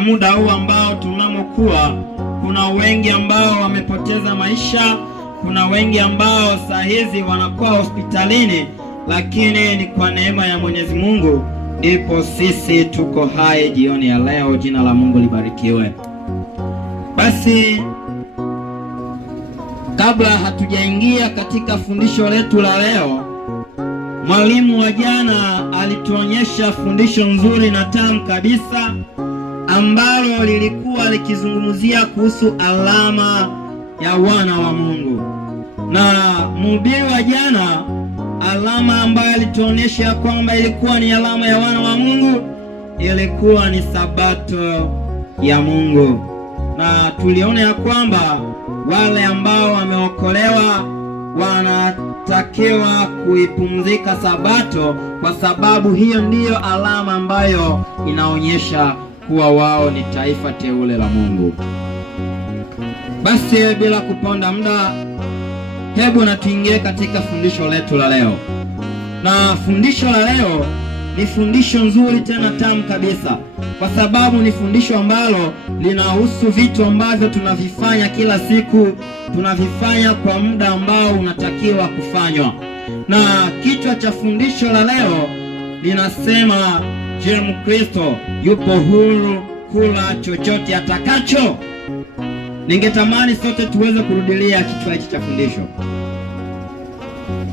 kwa muda huu ambao tunamokuwa, kuna wengi ambao wamepoteza maisha, kuna wengi ambao saa hizi wanakuwa hospitalini, lakini ni kwa neema ya Mwenyezi Mungu ndipo sisi tuko hai jioni ya leo. Jina la Mungu libarikiwe. Basi kabla hatujaingia katika fundisho letu la leo, mwalimu wa jana alituonyesha fundisho nzuri na tamu kabisa ambalo lilikuwa likizungumzia kuhusu alama ya wana wa Mungu. Na mhubiri wa jana, alama ambayo alituonyesha kwamba ilikuwa ni alama ya wana wa Mungu, ilikuwa ni Sabato ya Mungu. Na tuliona ya kwamba wale ambao wameokolewa wanatakiwa kuipumzika Sabato, kwa sababu hiyo ndiyo alama ambayo inaonyesha kuwa wao ni taifa teule la Mungu. Basi bila kuponda muda, hebu na tuingie katika fundisho letu la leo. Na fundisho la leo ni fundisho nzuri tena tamu kabisa, kwa sababu ni fundisho ambalo linahusu vitu ambavyo tunavifanya kila siku, tunavifanya kwa muda ambao unatakiwa kufanywa. Na kichwa cha fundisho la leo linasema, je, Mkristo yupo huru kula chochote atakacho? Ningetamani sote tuweze kurudilia kichwa hiki cha fundisho.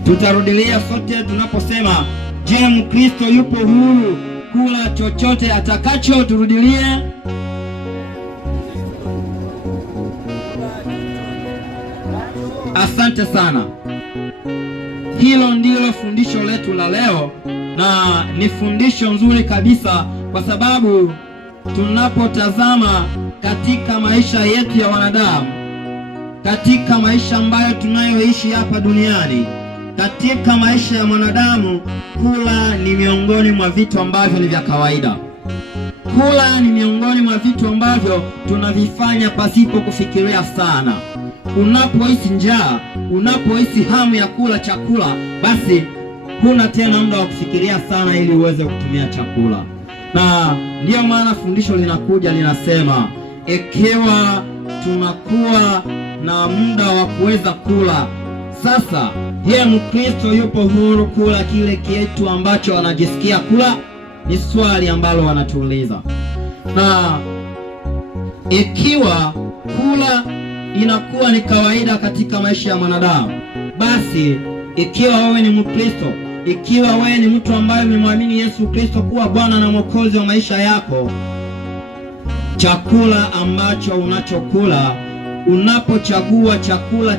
Tutarudilia sote tunaposema, je, Mkristo yupo huru kula chochote atakacho? Turudilie. Asante sana. Hilo ndilo fundisho letu la leo, na ni fundisho nzuri kabisa, kwa sababu tunapotazama katika maisha yetu ya wanadamu, katika maisha ambayo tunayoishi hapa duniani, katika maisha ya mwanadamu, kula ni miongoni mwa vitu ambavyo ni vya kawaida. Kula ni miongoni mwa vitu ambavyo tunavifanya pasipo kufikiria sana. Unapohisi njaa, unapohisi hamu ya kula chakula, basi huna tena muda wa kufikiria sana ili uweze kutumia chakula. Na ndiyo maana fundisho linakuja linasema, ikiwa tunakuwa na muda wa kuweza kula, sasa je, Mkristo yupo huru kula kile kitu ambacho anajisikia kula? Ni swali ambalo wanatuuliza. Na ikiwa kula inakuwa ni kawaida katika maisha ya mwanadamu, basi ikiwa wewe ni Mkristo, ikiwa wewe ni mtu ambaye umemwamini Yesu Kristo kuwa Bwana na Mwokozi wa maisha yako, chakula ambacho unachokula, unapochagua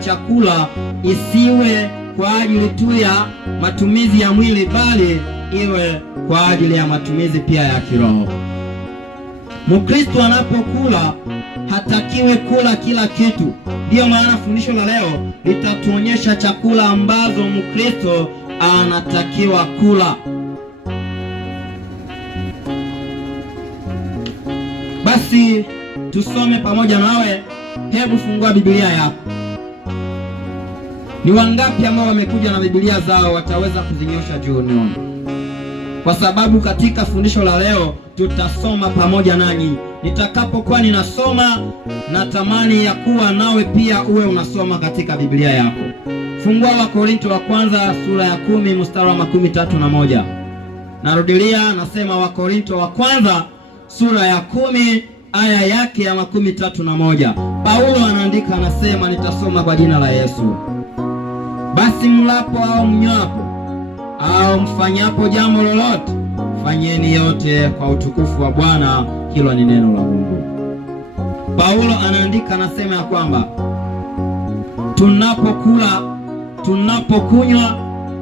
chakula isiwe kwa ajili tu ya matumizi ya mwili, bali iwe kwa ajili ya matumizi pia ya kiroho. Mkristo anapokula hatakiwi kula kila kitu. Ndiyo maana fundisho la leo litatuonyesha chakula ambazo Mkristo anatakiwa kula. Basi tusome pamoja nawe. Hebu fungua Biblia yako. Ni wangapi ambao wamekuja na Biblia zao wataweza kuzinyosha juu nione? Kwa sababu katika fundisho la leo tutasoma pamoja nanyi. Nitakapokuwa ninasoma, natamani ya kuwa nawe pia uwe unasoma katika Biblia yako. Fungua Wakorintho wa kwanza sura ya 10 mstari wa 31. Narudilia, nasema Wakorintho wa kwanza sura ya 10 aya yake ya 31. Paulo anaandika, anasema, nitasoma kwa jina la Yesu. Basi mlapo au mnywapo au mfanyapo jambo lolote, fanyeni yote kwa utukufu wa Bwana. Hilo ni neno la Mungu. Paulo anaandika, anasema ya kwamba tunapokula, tunapokunywa,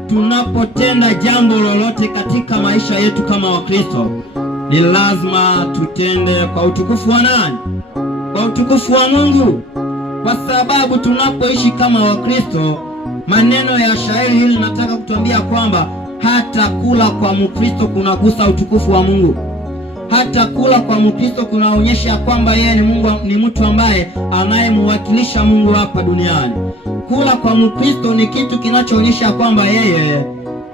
tunapotenda jambo lolote katika maisha yetu kama Wakristo, ni lazima tutende kwa utukufu wa nani? Kwa utukufu wa Mungu. Kwa sababu tunapoishi kama Wakristo, maneno ya shairi hili nataka kutuambia kwamba hata kula kwa Mkristo kunagusa utukufu wa Mungu. Hata kula kwa Mkristo kunaonyesha kwamba yeye ni Mungu, ni mtu ambaye anayemwakilisha Mungu hapa duniani. Kula kwa Mkristo ni kitu kinachoonyesha kwamba yeye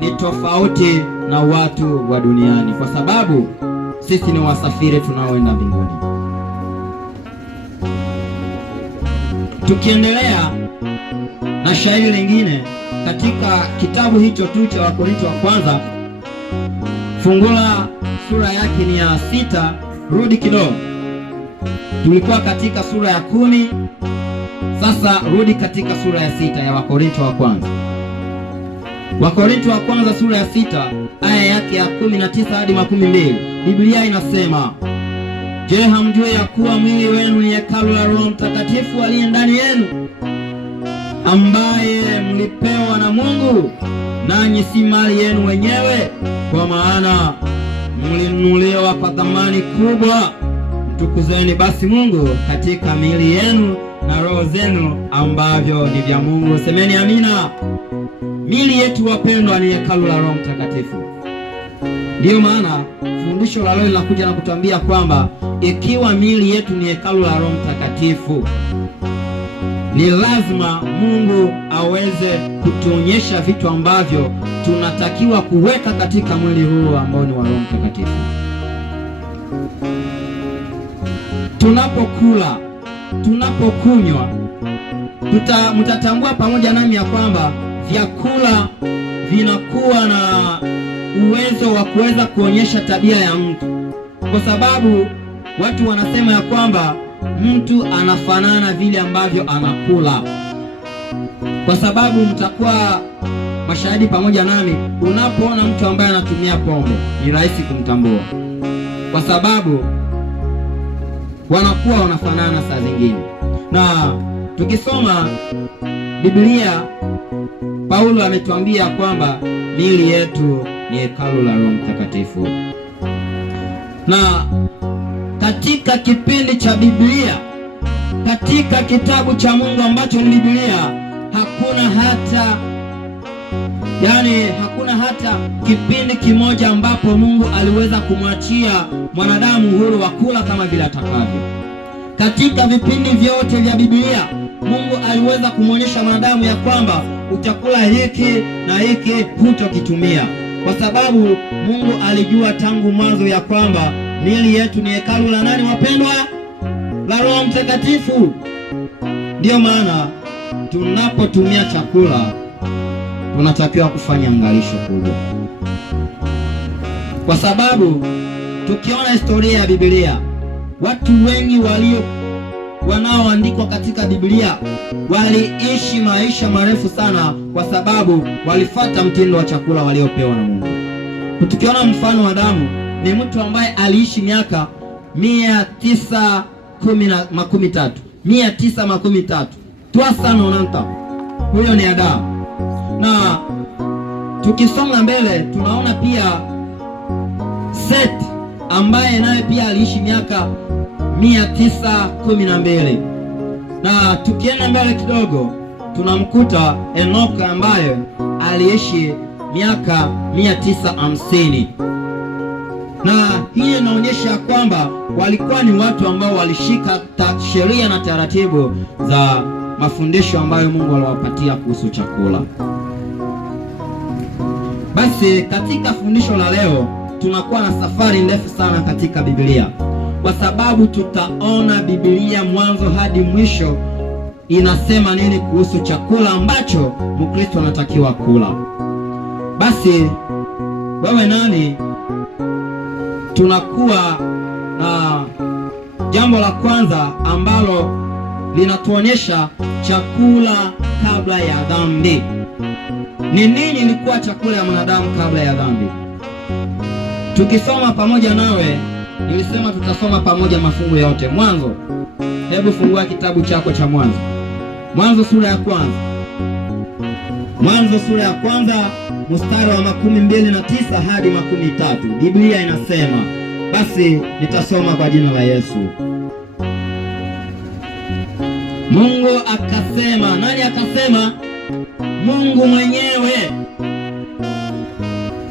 ni tofauti na watu wa duniani, kwa sababu sisi ni wasafiri tunaoenda mbinguni. Tukiendelea na shairi lingine katika kitabu hicho tu cha Wakorintho wa kwanza, fungula sura yake ni ya 6. Rudi kidogo, tulikuwa katika sura ya 10, sasa rudi katika sura ya 6 ya Wakorintho wa kwanza. Wakorintho wa kwanza sura ya 6 aya yake ya 19 hadi 12. Biblia inasema, je, hamjui ya kuwa mwili wenu ni hekalu la Roho Mtakatifu aliye ndani yenu, ambaye mlipewa na Mungu, nanyi si mali yenu wenyewe? Kwa maana mlinunuliwa kwa thamani kubwa. Mtukuzeni basi Mungu katika miili yenu na roho zenu ambavyo ni vya Mungu. Semeni amina. Miili yetu wapendwa ni hekalu la Roho Mtakatifu. Ndiyo maana fundisho la leo linakuja na kutuambia kwamba ikiwa miili yetu ni hekalu la Roho Mtakatifu, ni lazima Mungu aweze kutuonyesha vitu ambavyo tunatakiwa kuweka katika mwili huu ambao ni wa Roho Mtakatifu. Tunapokula, tunapokunywa, mtatambua pamoja nami ya kwamba vyakula vinakuwa na uwezo wa kuweza kuonyesha tabia ya mtu, kwa sababu watu wanasema ya kwamba mtu anafanana vile ambavyo anakula. Kwa sababu mtakuwa mashahidi pamoja nami, unapoona mtu ambaye anatumia pombe ni rahisi kumtambua, kwa sababu wanakuwa wanafanana saa zingine. Na tukisoma Biblia, Paulo ametuambia kwamba miili yetu ni hekalu la Roho Mtakatifu. Na katika kipindi cha Biblia, katika kitabu cha Mungu ambacho ni Biblia, hakuna hata kipindi kimoja ambapo Mungu aliweza kumwachia mwanadamu uhuru wa kula kama vile atakavyo. Katika vipindi vyote vya Biblia, Mungu aliweza kumwonyesha mwanadamu ya kwamba utakula hiki na hiki hutokitumia, kwa sababu Mungu alijua tangu mwanzo ya kwamba miili yetu ni hekalu la nani wapendwa? La Roho Mtakatifu. Ndiyo maana tunapotumia chakula tunatakiwa kufanya angalisho kubwa, kwa sababu tukiona historia ya Biblia, watu wengi wanaoandikwa katika Biblia waliishi maisha marefu sana, kwa sababu walifuata mtindo wa chakula waliopewa na Mungu. Tukiona mfano wa Adamu, ni mtu ambaye aliishi miaka 913 twasana unanta, huyo ni Adamu. Na tukisonga mbele tunaona pia Seth ambaye naye pia aliishi miaka 912. Na tukienda mbele kidogo tunamkuta Enoka ambaye aliishi miaka 950. Na hii inaonyesha kwamba walikuwa ni watu ambao walishika sheria na taratibu za mafundisho ambayo Mungu aliwapatia kuhusu chakula. Basi katika fundisho la leo tunakuwa na safari ndefu sana katika Biblia, kwa sababu tutaona Biblia mwanzo hadi mwisho inasema nini kuhusu chakula ambacho Mkristo anatakiwa kula. Basi wewe nani, tunakuwa na jambo la kwanza ambalo linatuonyesha chakula kabla ya dhambi. Ni nini ilikuwa chakula ya mwanadamu kabla ya dhambi? Tukisoma pamoja nawe, nilisema tutasoma pamoja mafungu yote. Mwanzo, hebu fungua kitabu chako cha Mwanzo. Mwanzo sura ya kwanza. Mwanzo sura ya kwanza mstari wa 29 hadi 30. Biblia inasema, basi nitasoma kwa jina la Yesu. Mungu akasema, nani akasema? Mungu mwenyewe.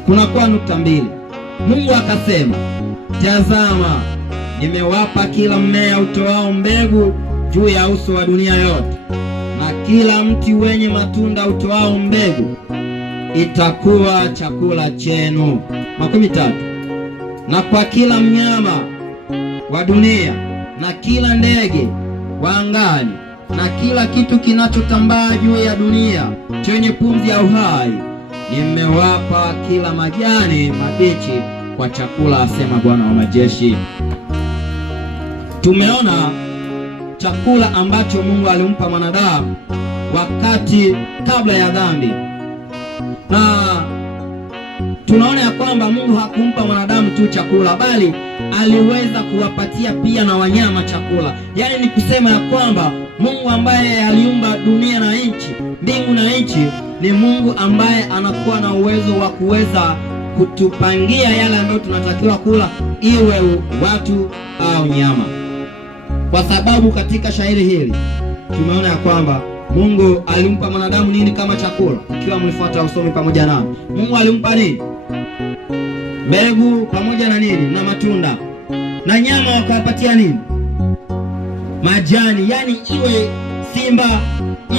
Kunakuwa nukta mbili. Mungu akasema, tazama, nimewapa kila mmea utoao mbegu juu ya uso wa dunia yote, na kila mti wenye matunda utoao mbegu itakuwa chakula chenu. 30. Na kwa kila mnyama wa dunia na kila ndege wa angani na kila kitu kinachotambaa juu ya dunia chenye pumzi ya uhai, nimewapa kila majani mabichi kwa chakula, asema Bwana wa majeshi. Tumeona chakula ambacho Mungu alimpa mwanadamu wakati kabla ya dhambi, na tunaona ya kwamba Mungu hakumpa mwanadamu tu chakula, bali aliweza kuwapatia pia na wanyama chakula. Yaani ni kusema ya kwamba Mungu ambaye aliumba dunia na nchi, mbingu na nchi, ni Mungu ambaye anakuwa na uwezo wa kuweza kutupangia yale ambayo tunatakiwa kula, iwe watu au nyama. Kwa sababu katika shairi hili tumeona ya kwamba Mungu alimpa mwanadamu nini kama chakula? Ikiwa mlifuata usomi pamoja nami, Mungu alimpa nini? Mbegu pamoja na nini? Na matunda. Na nyama wakawapatia nini? Majani. Yaani iwe simba,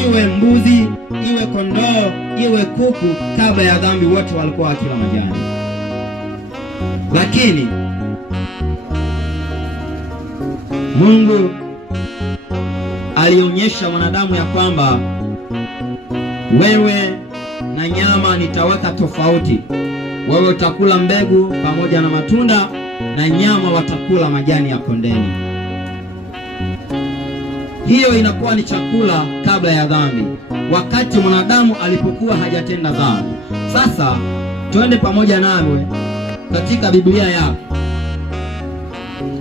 iwe mbuzi, iwe kondoo, iwe kuku, kabla ya dhambi wote walikuwa wakila majani. Lakini Mungu alionyesha wanadamu ya kwamba wewe na nyama nitaweka tofauti. Wewe utakula mbegu pamoja na matunda, na nyama watakula majani ya kondeni. Hiyo inakuwa ni chakula kabla ya dhambi, wakati mwanadamu alipokuwa hajatenda dhambi. Sasa twende pamoja nawe katika Biblia yako.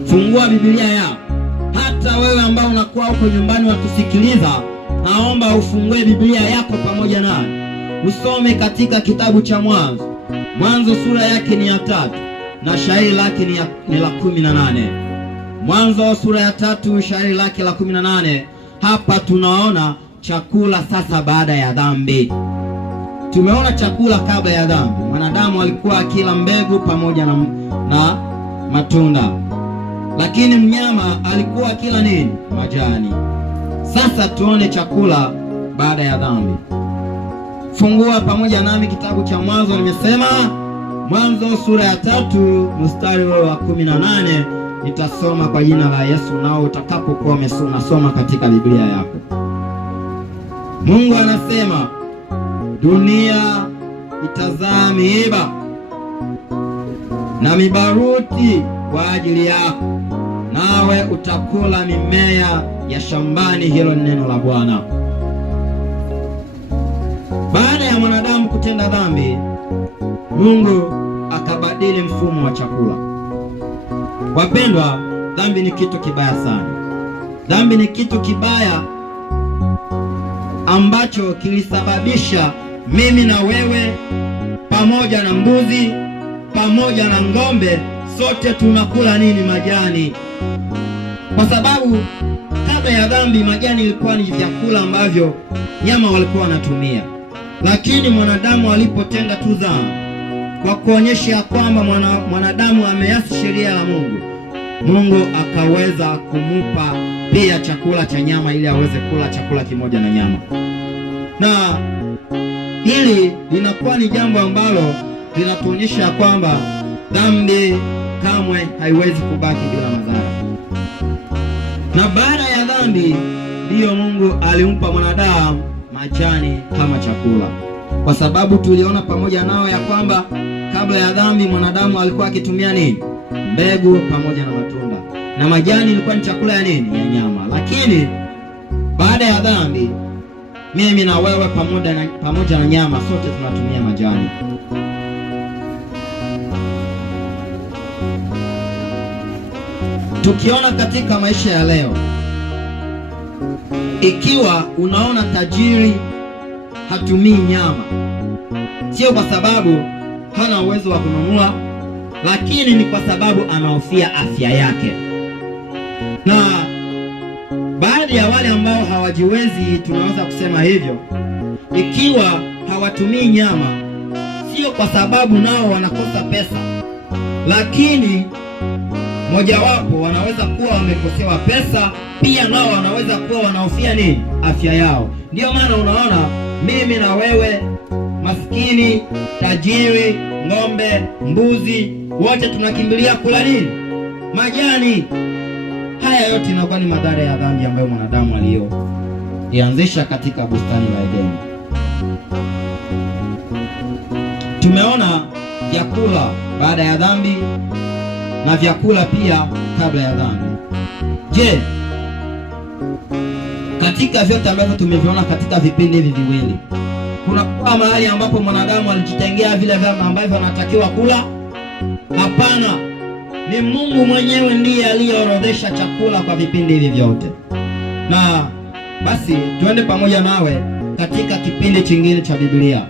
Fungua Biblia yako. Hata wewe ambao unakuwa huko nyumbani wakusikiliza, naomba ufungue Biblia yako pamoja nami. Usome katika kitabu cha Mwanzo. Mwanzo sura yake ni ya 3 na shairi lake ni la 18. Mwanzo sura ya 3 shairi lake la 18. Hapa tunaona chakula sasa baada ya dhambi. Tumeona chakula kabla ya dhambi, mwanadamu alikuwa akila mbegu pamoja na matunda, lakini mnyama alikuwa akila nini? Majani. Sasa tuone chakula baada ya dhambi. Fungua pamoja nami kitabu cha Mwanzo. Nimesema Mwanzo sura ya 3 mstari wa 18. Nitasoma kwa jina la Yesu, nao utakapokuwa unasoma katika Biblia yako. Mungu anasema, dunia itazaa miiba na mibaruti kwa ajili yako, nawe utakula mimea ya shambani. Hilo ni neno la Bwana. Baada ya mwanadamu kutenda dhambi, Mungu akabadili mfumo wa chakula. Wapendwa, dhambi ni kitu kibaya sana. Dhambi ni kitu kibaya ambacho kilisababisha mimi na wewe pamoja na mbuzi pamoja na ng'ombe sote tunakula nini? Majani. Kwa sababu kabla ya dhambi majani ilikuwa ni vyakula ambavyo nyama walikuwa wanatumia, lakini mwanadamu alipotenda tu dhambi, kwa kuonyesha kwamba mwanadamu ameasi sheria la Mungu, Mungu akaweza kumupa pia chakula cha nyama ili aweze kula chakula kimoja na nyama. Na hili linakuwa ni jambo ambalo linatuonyesha kwamba dhambi kamwe haiwezi kubaki bila madhara. Na baada ya dhambi ndiyo Mungu alimpa mwanadamu majani kama chakula, kwa sababu tuliona pamoja nao ya kwamba kabla ya dhambi mwanadamu alikuwa akitumia nini? Mbegu pamoja na matunda, na majani ilikuwa ni chakula ya nini? Ya nyama. Lakini baada ya dhambi mimi na wewe pamoja na nyama sote tunatumia majani. Tukiona katika maisha ya leo, ikiwa unaona tajiri hatumii nyama, sio kwa sababu hana uwezo wa kununua, lakini ni kwa sababu anahofia afya yake. Na baadhi ya wale ambao hawajiwezi, tunaweza kusema hivyo, ikiwa hawatumii nyama, sio kwa sababu nao wanakosa pesa, lakini mojawapo wanaweza kuwa wamekosewa pesa, pia nao wanaweza kuwa wanahofia nini? Afya yao. Ndiyo maana unaona mimi na wewe, maskini, tajiri, ng'ombe, mbuzi, wote tunakimbilia kula nini? Majani. Haya yote inakuwa ni madhara ya dhambi ambayo mwanadamu ianzisha katika bustani la Edeni. Tumeona vyakula baada ya dhambi na vyakula pia kabla ya dhambi. Je, katika vyote ambavyo tumeviona katika vipindi hivi viwili, kuna kwa mahali ambapo mwanadamu alijitengea vile vyakula ambavyo anatakiwa kula? Hapana, ni Mungu mwenyewe ndiye aliyeorodhesha chakula kwa vipindi hivi vyote. Na basi tuende pamoja nawe katika kipindi kingine cha Biblia,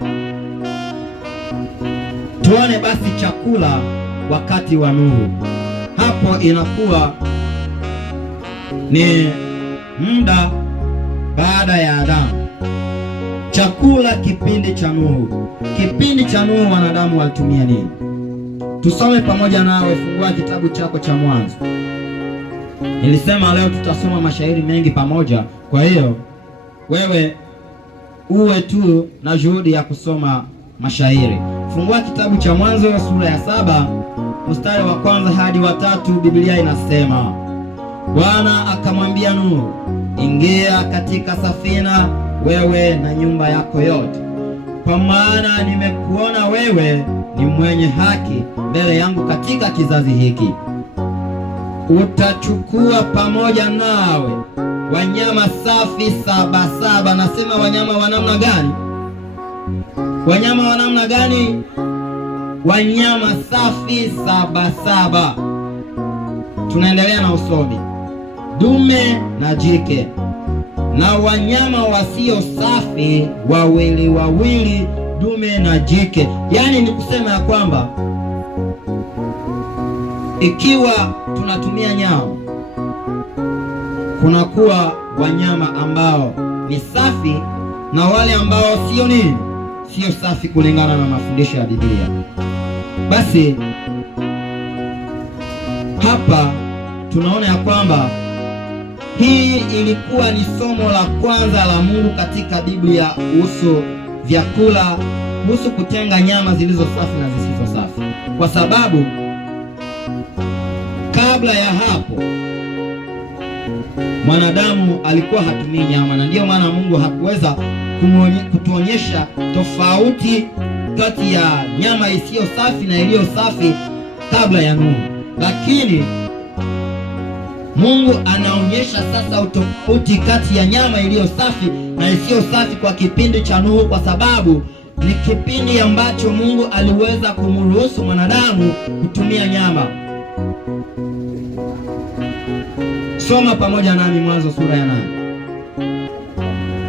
tuone basi chakula wakati wa Nuhu. Hapo inakuwa ni muda baada ya Adamu. Chakula kipindi cha Nuhu. Kipindi cha Nuhu wanadamu walitumia nini? Tusome pamoja nawe, fungua kitabu chako cha Mwanzo. Nilisema leo tutasoma mashairi mengi pamoja, kwa hiyo wewe uwe tu na juhudi ya kusoma mashairi. Fungua kitabu cha Mwanzo sura ya 7 mstari wa 1 hadi wa 3. Biblia inasema, Bwana akamwambia Nuhu, ingia katika safina, wewe na nyumba yako yote, kwa maana nimekuona wewe ni mwenye haki mbele yangu katika kizazi hiki. Utachukua pamoja nawe wanyama safi 7. Nasema wanyama wa namna gani? Wanyama wa namna gani? Wanyama safi 7. Tunaendelea na usomi. Dume na jike, na wanyama wasio safi 2, dume na jike. Yaani ni kusema ya kwamba ikiwa tunatumia nyama, kunakuwa wanyama ambao ni safi na wale ambao sio nini, sio safi, kulingana na mafundisho ya Biblia. Basi hapa tunaona ya kwamba hii ilikuwa ni somo la kwanza la Mungu katika Biblia kuhusu vyakula, kuhusu kutenga nyama zilizo safi na zisizo safi, kwa sababu kabla ya hapo mwanadamu alikuwa hatumii nyama, na ndiyo maana Mungu hakuweza kutuonyesha tofauti kati ya nyama isiyo safi na iliyo safi kabla ya Nuhu. Lakini Mungu anaonyesha sasa utofauti kati ya nyama iliyo safi na isiyo safi kwa kipindi cha Nuhu, kwa sababu ni kipindi ambacho Mungu aliweza kumruhusu mwanadamu kutumia nyama. Soma pamoja nami Mwanzo sura ya 8.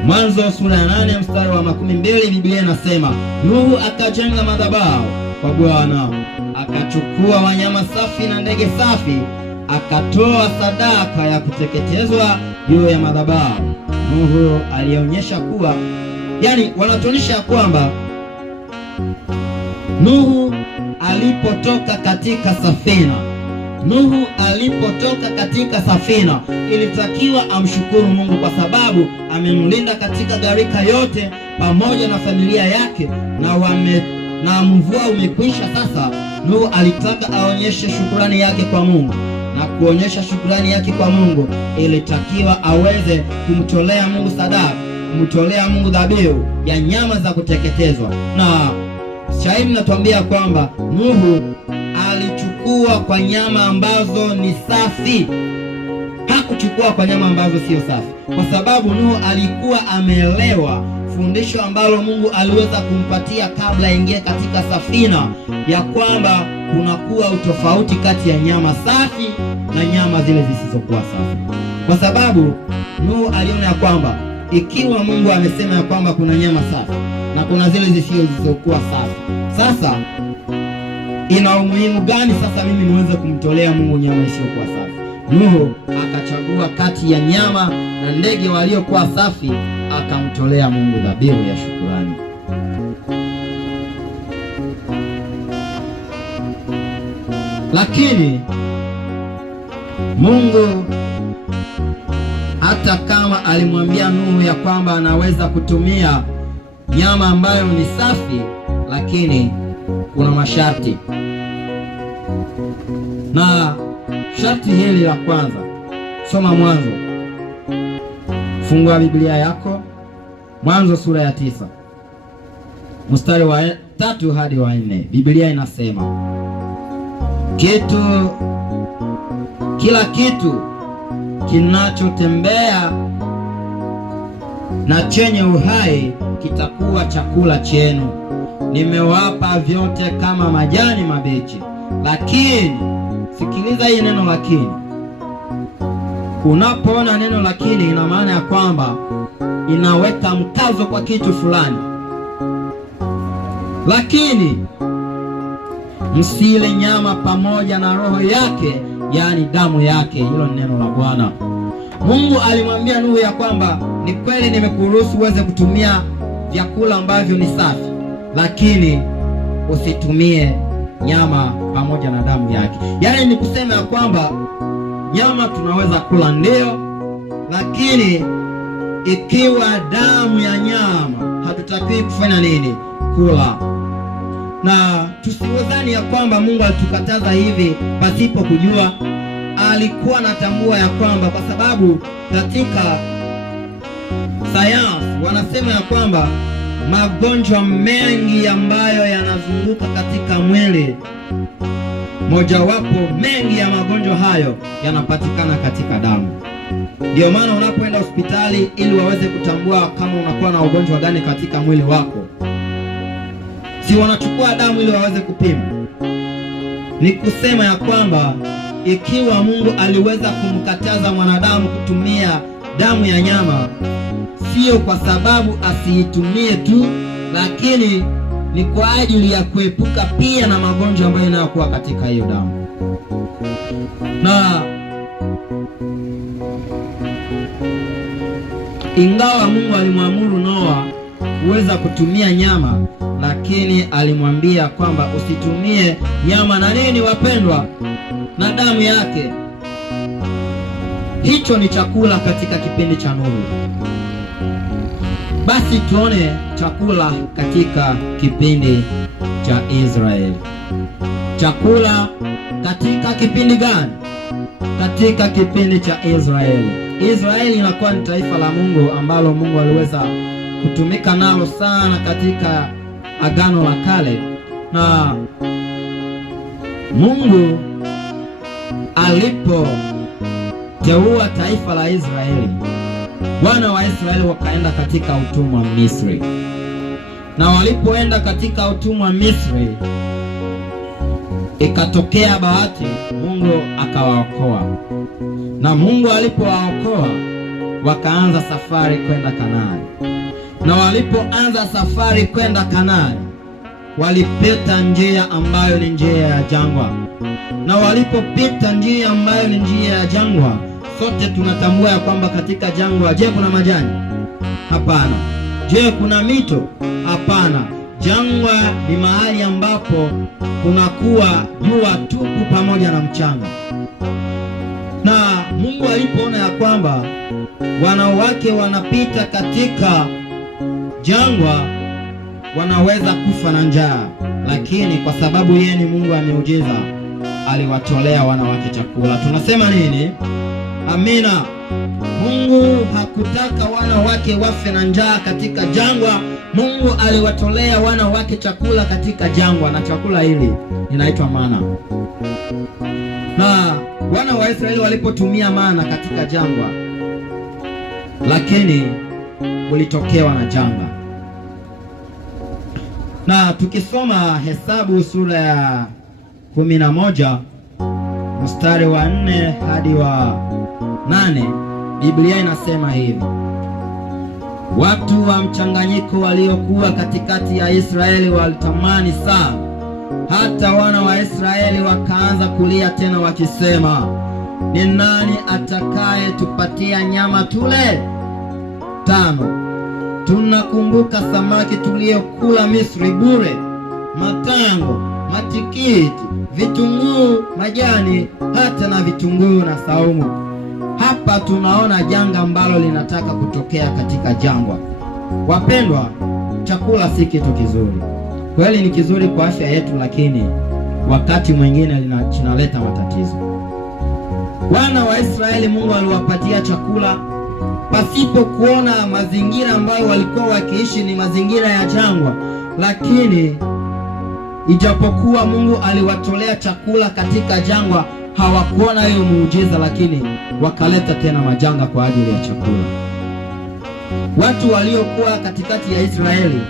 Mwanzo sura ya 8 mstari wa 12. Biblia inasema, Nuhu akajenga madhabahu kwa Bwana, akachukua wanyama safi na ndege safi, akatoa sadaka ya kuteketezwa juu ya madhabahu. Nuhu alionyesha kuwa, yani wanatuonyesha kwamba Nuhu alipotoka katika safina, Nuhu alipotoka katika safina, ilitakiwa amshukuru Mungu kwa sababu amemlinda katika gharika yote pamoja na familia yake, na mvua umekwisha. Sasa Nuhu alitaka aonyeshe shukrani yake kwa Mungu, na kuonyesha shukrani yake kwa Mungu ilitakiwa aweze kumtolea Mungu sadaka, kumtolea Mungu dhabihu ya nyama za kuteketezwa. Na shairi linatuambia kwamba Nuhu alichukua kwa nyama ambazo ni safi, hakuchukua kwa nyama ambazo sio safi, kwa sababu Nuhu alikuwa ameelewa fundisho ambalo Mungu aliweza kumpatia kabla aingie katika safina, ya kwamba kunakuwa utofauti kati ya nyama safi na nyama zile zisizokuwa safi, kwa sababu Nuhu aliona ya kwamba ikiwa Mungu amesema ya kwamba kuna nyama safi na kuna zile zisizokuwa safi, sasa ina umuhimu gani sasa mimi niweze kumtolea Mungu nyama isiyokuwa safi? Nuhu akachagua kati ya nyama na ndege waliokuwa safi, akamtolea Mungu dhabihu ya shukurani. Lakini Mungu hata kama alimwambia Nuhu ya kwamba anaweza kutumia nyama ambayo ni safi, lakini kuna masharti. Na sharti hili la kwanza, soma Mwanzo Fungua Biblia yako Mwanzo sura ya 9 mstari wa 3 hadi wa 4. Biblia inasema, kila kitu kinachotembea na chenye uhai kitakuwa chakula chenu. Nimewapa vyote kama majani mabichi. Lakini sikiliza hii neno lakini. Unapoona neno lakini, ina maana ya kwamba inaweka mkazo kwa kitu fulani. Lakini msile nyama pamoja na roho yake, yaani damu yake. Hilo ni neno la Bwana. Mungu alimwambia Nuhu ya kwamba ni kweli nimekuruhusu uweze kutumia vyakula ambavyo ni safi, lakini usitumie nyama pamoja na damu yake. Yaani ni kusema ya kwamba nyama tunaweza kula ndio, lakini ikiwa damu ya nyama hatutakiwi kufanya nini? Kula. Na tusiwezani ya kwamba Mungu alitukataza hivi pasipo kujua. Alikuwa anatambua ya kwamba, kwa sababu katika sayansi wanasema ya kwamba magonjwa mengi ambayo yanazunguka katika mwili, mojawapo mengi ya magonjwa hayo yanapatikana katika damu. Ndio maana unapoenda hospitali ili waweze kutambua kama unakuwa na ugonjwa gani katika mwili wako, si wanachukua damu ili waweze kupima? Ni kusema ya kwamba ikiwa Mungu aliweza kumkataza mwanadamu kutumia damu ya nyama, sio kwa sababu asiitumie tu, lakini ni kwa ajili ya kuepuka pia na magonjwa ambayo yanayokuwa katika hiyo damu. Na ingawa Mungu alimwamuru Noa kuweza kutumia nyama, lakini alimwambia kwamba usitumie nyama na nini, wapendwa, na damu yake. Hicho ni chakula katika kipindi cha Nuhu. Basi tuone chakula katika kipindi cha Israeli. Chakula katika kipindi gani? Katika kipindi cha Israeli. Israeli inakuwa ni taifa la Mungu ambalo Mungu aliweza kutumika nalo sana katika Agano la Kale. Na Mungu alipoteua taifa la Israeli, wana wa Israeli wakaenda katika utumwa wa Misri. Na walipoenda katika utumwa wa Misri, ikatokea bahati, Mungu akawaokoa. Na Mungu alipowaokoa, wakaanza safari kwenda Kanaani. Na walipoanza safari kwenda Kanaani, walipita njia ambayo ni njia ya jangwa. Na walipopita njia ambayo ni njia ya jangwa, sote tunatambua ya kwamba katika jangwa, je, kuna majani? Hapana. Je, kuna mito? Hapana. Jangwa ni mahali ambapo kunakuwa jua tupu pamoja na mchanga. Na Mungu alipoona ya kwamba wanawake wanapita katika jangwa wanaweza kufa na njaa, lakini kwa sababu yeye ni Mungu ameujiza, aliwatolea wanawake chakula. Tunasema nini? Amina. Mungu hakutaka wanawake wafe na njaa katika jangwa. Mungu aliwatolea wanawake chakula katika jangwa, na chakula hili linaitwa mana. Na wana wa Israeli walipotumia mana katika jangwa, lakini ulitokewa na janga. Na tukisoma Hesabu sura ya 11 mstari wa 4 hadi wa 8, Biblia inasema hivi: watu wa mchanganyiko waliokuwa katikati ya Israeli walitamani sana, hata wana wa Israeli wakaanza kulia tena wakisema, ni nani atakaye tupatia nyama tule? 5, tunakumbuka samaki tuliyokula Misri bure, matango, matikiti, vitunguu majani, hata na vitunguu na saumu. Hapa tunaona janga ambalo linataka kutokea katika jangwa. Wapendwa, chakula si kitu kizuri. Kweli ni kizuri kwa afya yetu, lakini wakati mwingine kinaleta matatizo. Wana wa Israeli Mungu aliwapatia chakula, pasipo kuona mazingira ambayo walikuwa wakiishi ni mazingira ya jangwa. Lakini ijapokuwa Mungu aliwatolea chakula katika jangwa, hawakuona hiyo muujiza, lakini wakaleta tena majanga kwa ajili ya chakula. Watu waliokuwa katikati ya Israeli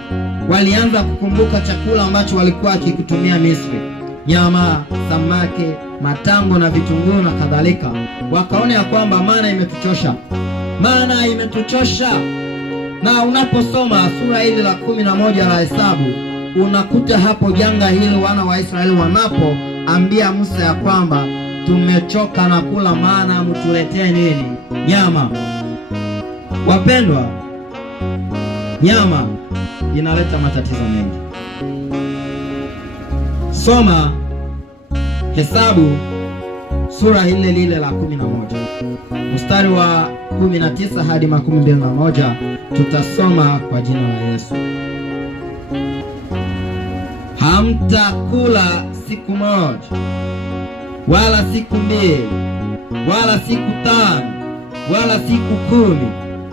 walianza kukumbuka chakula ambacho walikuwa wakikitumia Misri: nyama, samaki, matango na vitunguu na kadhalika. Wakaona ya kwamba mana imetuchosha. Na unaposoma sura hili la 11 la Hesabu, unakuta hapo janga hili wana wa Israeli wanapoambia Musa ya kwamba tumechoka na kula, maana mtuletee nini? Nyama. Wapendwa, nyama inaleta matatizo mengi. Soma Hesabu sura lile la 11 mstari wa 19 hadi 21. Tutasoma kwa jina la Yesu. Hamtakula siku moja wala siku mbili wala siku 5 wala siku 10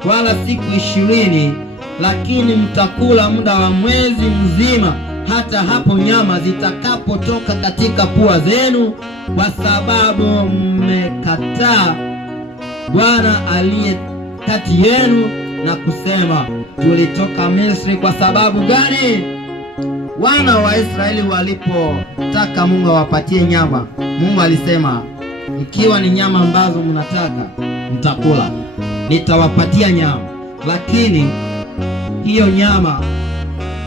wala siku 20, lakini mtakula muda wa mwezi mzima, hata hapo nyama zitakapotoka katika pua zenu, kwa sababu mmekataa Bwana aliye kati yenu na kusema, tulitoka Misri kwa sababu gani? Wana wa Israeli walipotaka Mungu awapatie nyama, Mungu alisema, ikiwa ni nyama ambazo mnataka mtakula, nitawapatia nyama, lakini hiyo nyama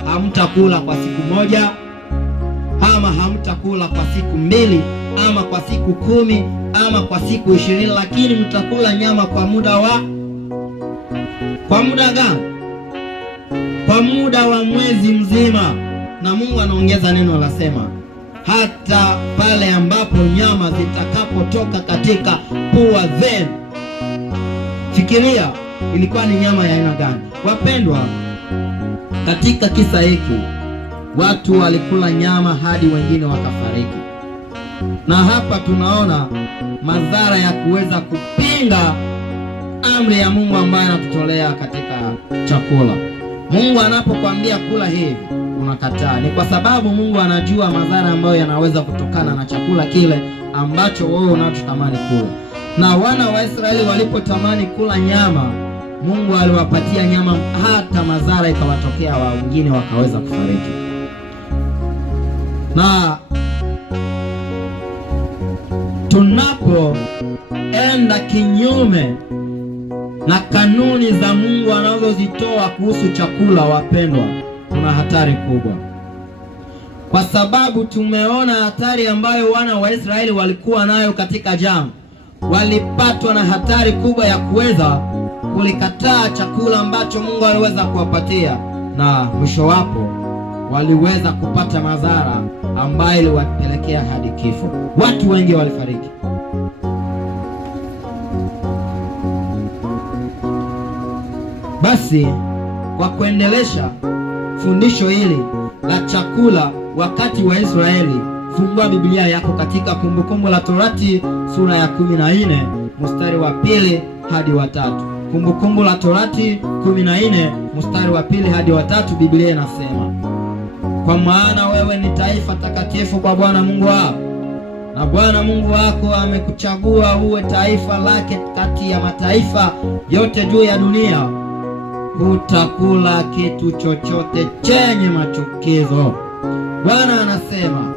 hamtakula kwa siku moja, ama hamtakula kwa siku 2, ama kwa siku 10, ama kwa siku 20, lakini mtakula nyama kwa muda gani? Kwa muda wa mwezi mzima. Na Mungu anaongeza neno lasema, hata pale ambapo nyama zitakapotoka katika pua zenu. Fikiria, ilikuwa ni nyama ya aina gani? Wapendwa, katika kisa hiki watu walikula nyama hadi wengine wakafariki. Na hapa tunaona madhara ya kuweza kupinga amri ya Mungu ambayo anatutolea katika chakula. Mungu anapokuambia kula hivi, unakataa. Ni kwa sababu Mungu anajua madhara ambayo yanaweza kutokana na chakula kile ambacho wewe unachotamani kula. Na wana wa Israeli walipotamani kula nyama, Mungu aliwapatia nyama, hata madhara ikawatokea, wengine wakaweza kufariki. Na tunapoenda kinyume na kanuni za Mungu anazozitoa kuhusu chakula, wapendwa, kuna hatari kubwa, kwa sababu tumeona hatari ambayo wana wa Israeli walikuwa nayo katika jangwa. Walipatwa na hatari kubwa ya kuweza kulikataa chakula ambacho Mungu aliweza kuwapatia, na mwisho wapo waliweza kupata madhara ambayo iliwapelekea hadi kifo. Watu wengi walifariki. Basi kwa kuendelesha fundisho hili la chakula wakati wa Israeli, fungua Biblia yako katika Kumbukumbu la Torati sura ya 14 mstari wa 2 hadi wa 3. Kumbukumbu la Torati 14 mstari wa 2 hadi wa 3. Biblia inasema, kwa maana wewe ni taifa takatifu kwa Bwana Mungu wako, na Bwana Mungu wako amekuchagua uwe taifa lake kati ya mataifa yote juu ya dunia. Hutakula kitu chochote chenye machukizo. Bwana anasema,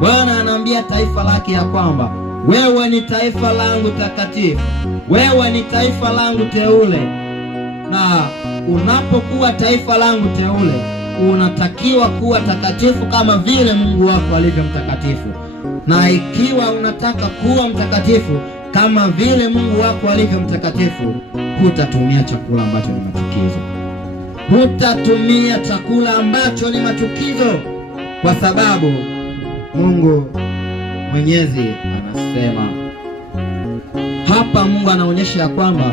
Bwana anaambia taifa lake ya kwamba wewe ni taifa langu takatifu, wewe ni taifa langu teule. Na unapokuwa taifa langu teule, unatakiwa kuwa takatifu kama vile Mungu wako alivyo mtakatifu. Na ikiwa unataka kuwa mtakatifu kama vile Mungu wako alivyo mtakatifu, hutatumia chakula ambacho ni machukizo. Hutatumia chakula ambacho ni machukizo, kwa sababu Mungu Mwenyezi anasema hapa. Mungu anaonyesha ya kwamba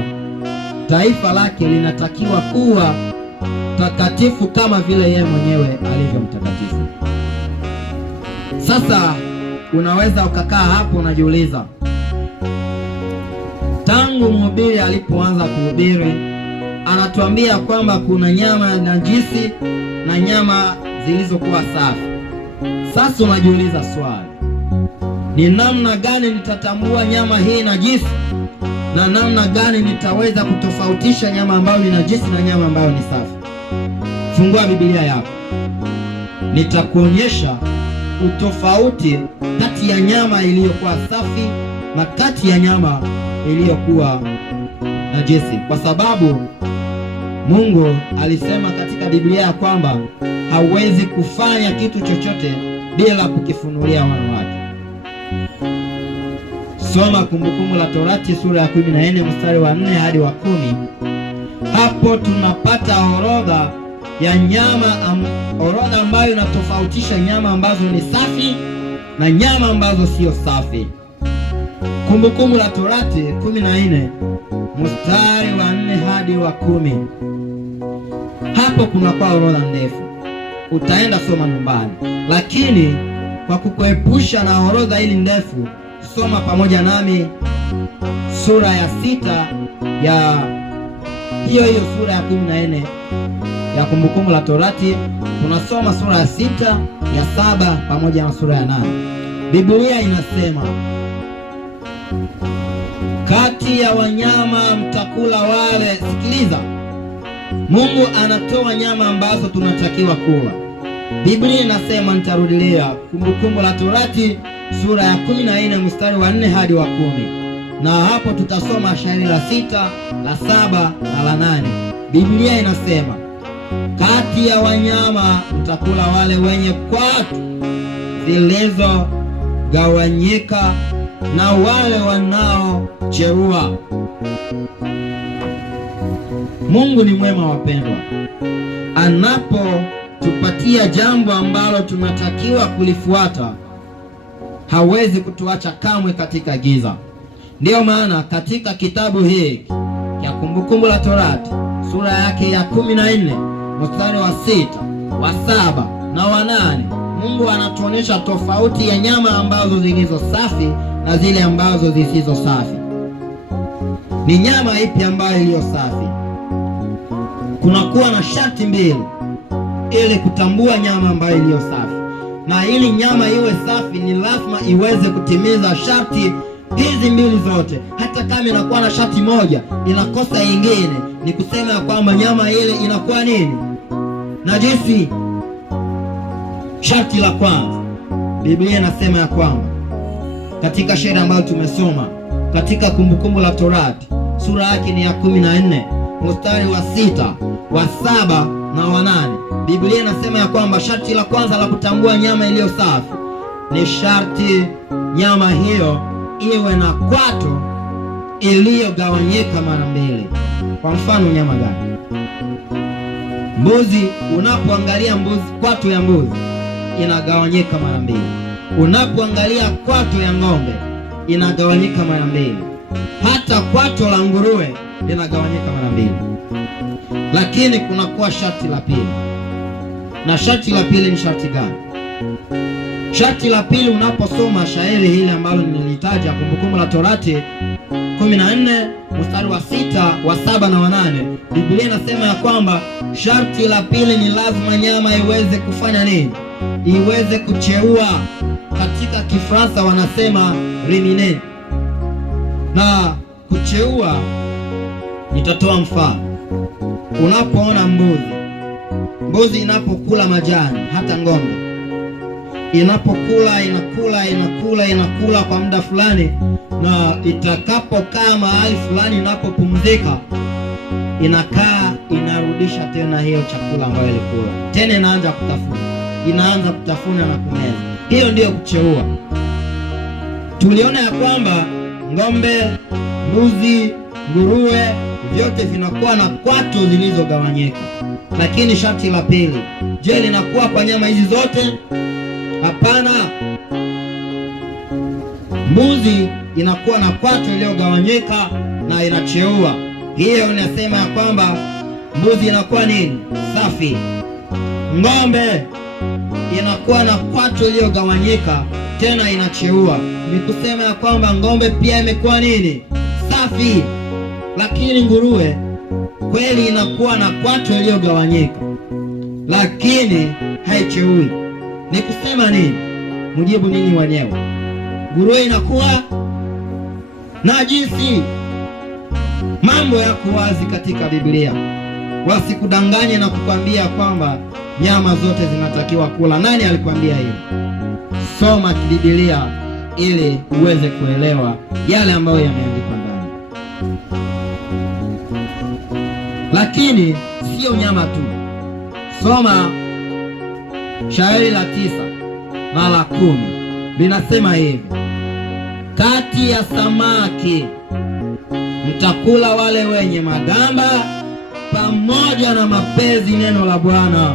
taifa lake linatakiwa kuwa takatifu kama vile yeye mwenyewe alivyo mtakatifu. Sasa unaweza ukakaa hapo unajiuliza, Tangu mhubiri alipoanza kuhubiri, anatuambia kwamba kuna nyama najisi na nyama zilizokuwa safi. Sasa unajiuliza swali, ni namna gani nitatambua nyama hii najisi na namna gani nitaweza kutofautisha nyama ambayo ni najisi na nyama ambayo ni safi? Fungua Biblia yako, nitakuonyesha utofauti kati ya nyama iliyokuwa safi na kati ya nyama iliyokuwa najisi, kwa sababu Mungu alisema katika Biblia ya kwamba hawezi kufanya kitu chochote bila kukifunulia wana wake. Soma Kumbukumbu la Torati sura ya 14 mstari wa 4 hadi wa 10. Hapo tunapata orodha ya nyama, orodha ambayo inatofautisha nyama ambazo ni safi na nyama ambazo sio safi. Kumbukumbu la Torati 14 mstari wa 4 hadi wa 10. Hapo kunakuwa orodha ndefu, utaenda soma nyumbani, lakini kwa kukuepusha na orodha hili ndefu, soma pamoja nami sura ya 6 ya hiyo sura ya 14 ya Kumbukumbu la Torati. Tunasoma sura ya 6, ya 7 pamoja na sura ya 8. Biblia inasema, kati ya wanyama mtakula wale. Sikiliza, Mungu anatoa nyama ambazo tunatakiwa kula. Biblia inasema, nitarudilia, Kumbukumbu la Torati sura ya 14 mstari wa 4 hadi wa 10, na hapo tutasoma shairi la 6, la 7 na la 8. Biblia inasema, kati ya wanyama mtakula wale wenye kwato zilizogawanyika na wale wanaocheua. Mungu ni mwema, wapendwa. Anapotupatia jambo ambalo tunatakiwa kulifuata, hawezi kutuacha kamwe katika giza. Ndiyo maana katika kitabu hiki ya Kumbukumbu la Torati sura yake ya 14 mstari wa 6, wa 7 na wa 8, Mungu anatuonyesha tofauti ya nyama ambazo zilizo safi na zile ambazo zisizo safi. Ni nyama ipi ambayo iliyo safi? Kunakuwa na sharti mbili ili kutambua nyama ambayo iliyo safi, na ili nyama iwe safi ni lazima iweze kutimiza sharti hizi mbili zote. Hata kama inakuwa na sharti moja inakosa ingine, ni kusema kwamba nyama ile inakuwa nini? Najisi. Sharti la kwanza, Biblia inasema ya kwamba katika shairi ambayo tumesoma katika Kumbukumbu la Torati sura yake ni ya 14 mstari wa 6, wa 7 na wa 8, Biblia inasema ya kwamba sharti la kwanza la kutambua nyama iliyo safi ni sharti nyama hiyo iwe na kwato iliyogawanyika mara mbili. Kwa mfano, nyama gani? Mbuzi. Unapoangalia mbuzi, kwato ya mbuzi inagawanyika mara mbili. Unapoangalia kwato ya ng'ombe inagawanyika mara mbili. Hata kwato la nguruwe linagawanyika mara mbili. Lakini kunakuwa sharti la pili. Na sharti la pili ni sharti gani? Sharti la pili, unaposoma shairi hili ambalo nilitaja, Kumbukumbu la Torati 14 mstari wa 6, wa 7 na wa 8, Biblia inasema ya kwamba sharti la pili ni lazima nyama iweze kufanya nini? Iweze kucheua. Katika Kifaransa wanasema ruminer. Na kucheua, nitatoa mfano. Unapoona mbuzi inapokula majani, hata ng'ombe inakula kwa muda fulani, na itakapokaa mahali fulani, inapopumzika, inarudisha tena hiyo chakula ambayo ilikula, tena inaanza kutafuna na kumeza. Hiyo ndiyo kucheua. Tuliona ya kwamba ng'ombe, mbuzi, nguruwe vyote vinakuwa na kwato zilizogawanyika. Lakini sharti la pili, je, linakuwa kwa nyama hizi zote? Hapana. Mbuzi inakuwa na kwato iliyogawanyika na inacheua. Hiyo inasema ya kwamba mbuzi inakuwa nini? Safi. Ng'ombe inakuwa na kwato iliyogawanyika tena inacheua. Ni kusema ya kwamba ng'ombe pia imekuwa nini? safi, lakini nguruwe kweli inakuwa na kwato iliyogawanyika, lakini haicheui. Ni kusema nini? Mjibu nini wenyewe. Nguruwe inakuwa najisi. Mambo yako wazi katika Biblia, wasikudanganye na kukwambia kwamba nyama zote zinatakiwa kula. Nani alikwambia hiyo? Soma Biblia ili uweze kuelewa yale ambayo yameandikwa ndani. Lakini sio nyama tu. Soma shairi la 9 na la 10, linasema hivi: kati ya samaki mtakula wale wenye magamba pamoja na mapezi. Neno la Bwana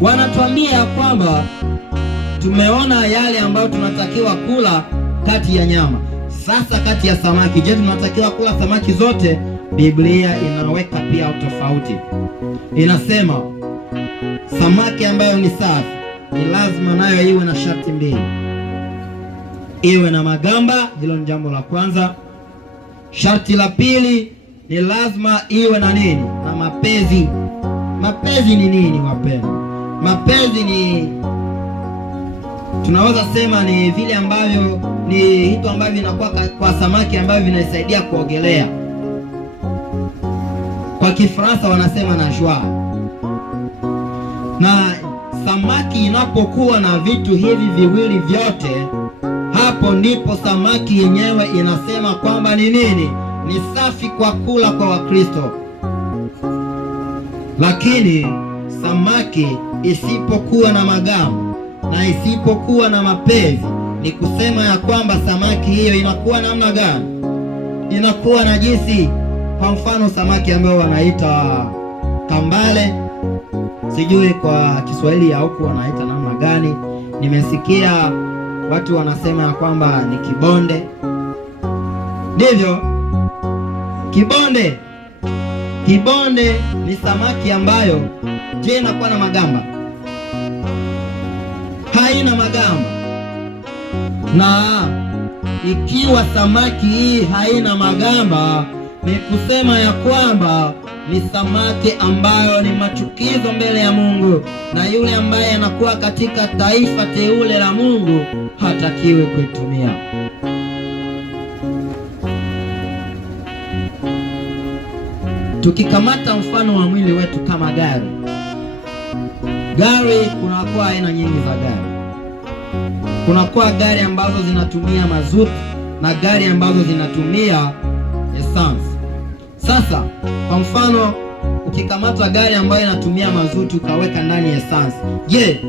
wanatuambia kwamba tumeona yale ambayo tunatakiwa kula kati ya nyama. Sasa kati ya samaki, je, tunatakiwa kula samaki zote? Biblia inaweka pia tofauti. Inasema samaki ambayo ni safi ni lazima nayo iwe na sharti mbili, iwe na magamba. Hilo ni jambo la kwanza. Sharti la pili ni lazima iwe na nini? Na mapezi. Mapezi ni nini wapendwa? Mapezi ni, tunaweza sema ni vile ambavyo ni vitu ambavyo vinakuwa kwa samaki ambavyo vinasaidia kuogelea. Kwa Kifaransa wanasema nageoire. Na samaki inapokuwa na vitu hivi viwili vyote, hapo ndipo samaki yenyewe inasema kwamba ni nini? Ni safi kwa kula kwa Wakristo. Lakini samaki isipokuwa na magamba na isipokuwa na mapezi, ni kusema ya kwamba samaki hiyo inakuwa namna gani? Inakuwa najisi. Kwa mfano samaki ambao wanaita kambale, sijui kwa Kiswahili ya huku wanaita namna gani. Nimesikia watu wanasema ya kwamba ni kibonde. Ndivyo, kibonde. Kibonde ni samaki ambayo, je, inakuwa na magamba? Haina magamba. Na ikiwa samaki hii haina magamba, ni kusema ya kwamba ni samaki ambayo ni machukizo mbele ya Mungu, na yule ambaye anakuwa katika taifa teule la Mungu hatakiwi kuitumia. Tukikamata mfano wa mwili wetu kama gari. Gari, kunakuwa aina nyingi za gari. Kunakuwa gari ambazo zinatumia mazuti na gari ambazo zinatumia essence. Sasa kwa mfano, ukikamata gari ambayo inatumia mazuti ukaweka ndani ya essence, je,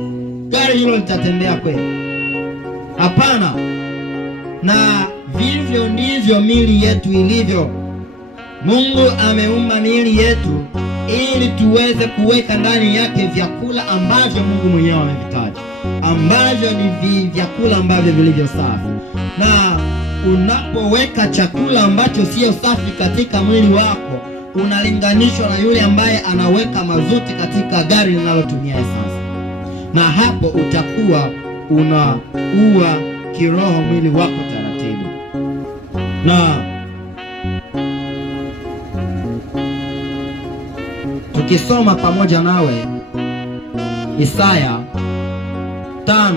gari hilo litatembea kweli? Hapana. Na vivyo ndivyo miili yetu ilivyo. Mungu ameumba miili yetu ili tuweze kuweka ndani yake vyakula ambavyo Mungu mwenyewe amevitaja, ambavyo ni vyakula ambavyo vilivyo safi. Na unapoweka chakula ambacho sio safi katika mwili wako, unalinganishwa na yule ambaye anaweka mazuti katika gari linalotumia essence. Na hapo utakuwa unaua kiroho mwili wako taratibu. Na tukisoma pamoja nawe Isaya 5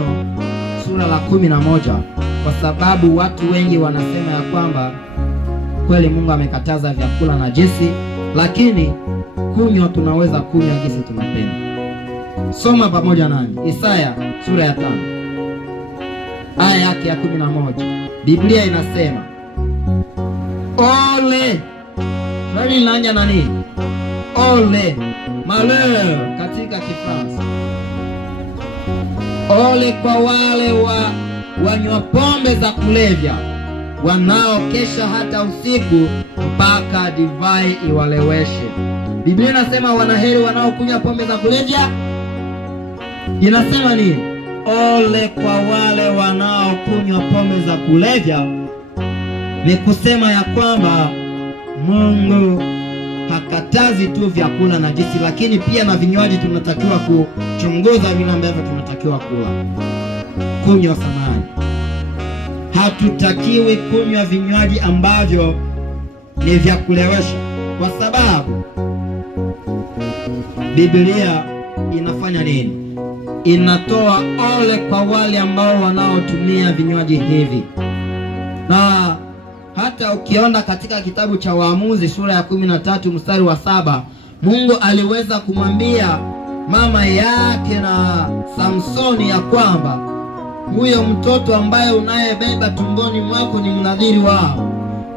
sura la 11, kwa sababu watu wengi wanasema ya kwamba kweli Mungu amekataza vyakula najisi, lakini kunywa tunaweza kunywa jinsi tunapenda. Soma pamoja nami Isaya sura ya 5 aya yake ya 11. Biblia inasema ole, swali linaanza na nini? Ole, malheur katika Kifaransa. Ole kwa wale wanywa pombe za kulevya, wanaokesha hata usiku mpaka divai iwaleweshe. Biblia inasema wanaheri wanaokunywa pombe za kulevya. Inasema nini? Ole kwa wale wanaokunywa pombe za kulevya. Ni kusema ya kwamba Mungu hakatazi tu vyakula najisi, lakini pia na vinywaji tunatakiwa kuchunguza vile ambavyo tunatakiwa kula. Kunywa samani, hatutakiwi kunywa vinywaji ambavyo ni vya kulewesha, kwa sababu Biblia inafanya nini? Inatoa ole kwa wale ambao wanaotumia vinywaji hivi. Na hata ukiona katika kitabu cha Waamuzi sura ya 13 mstari wa 7, Mungu aliweza kumwambia mama yake na Samsoni ya kwamba huyo mtoto ambaye unayebeba tumboni mwako ni mnadhiri wao,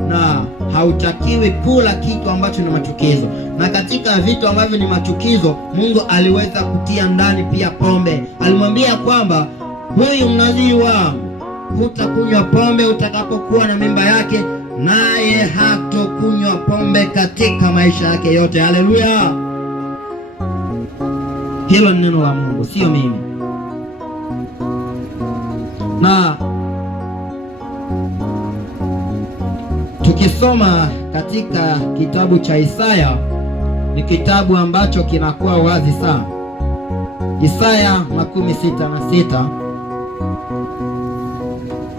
na hautakiwi kula kitu ambacho ni machukizo. Na katika vitu ambavyo ni machukizo, Mungu aliweza kutia ndani pia pombe. Alimwambia kwamba huyu mnadhiri wao hutakunywa pombe utakapokuwa na mimba yake, naye hatokunywa pombe katika maisha yake yote. Haleluya! Hilo ni neno la Mungu, sio mimi. Na tukisoma katika kitabu cha Isaya, ni kitabu ambacho kinakuwa wazi sana. Isaya 66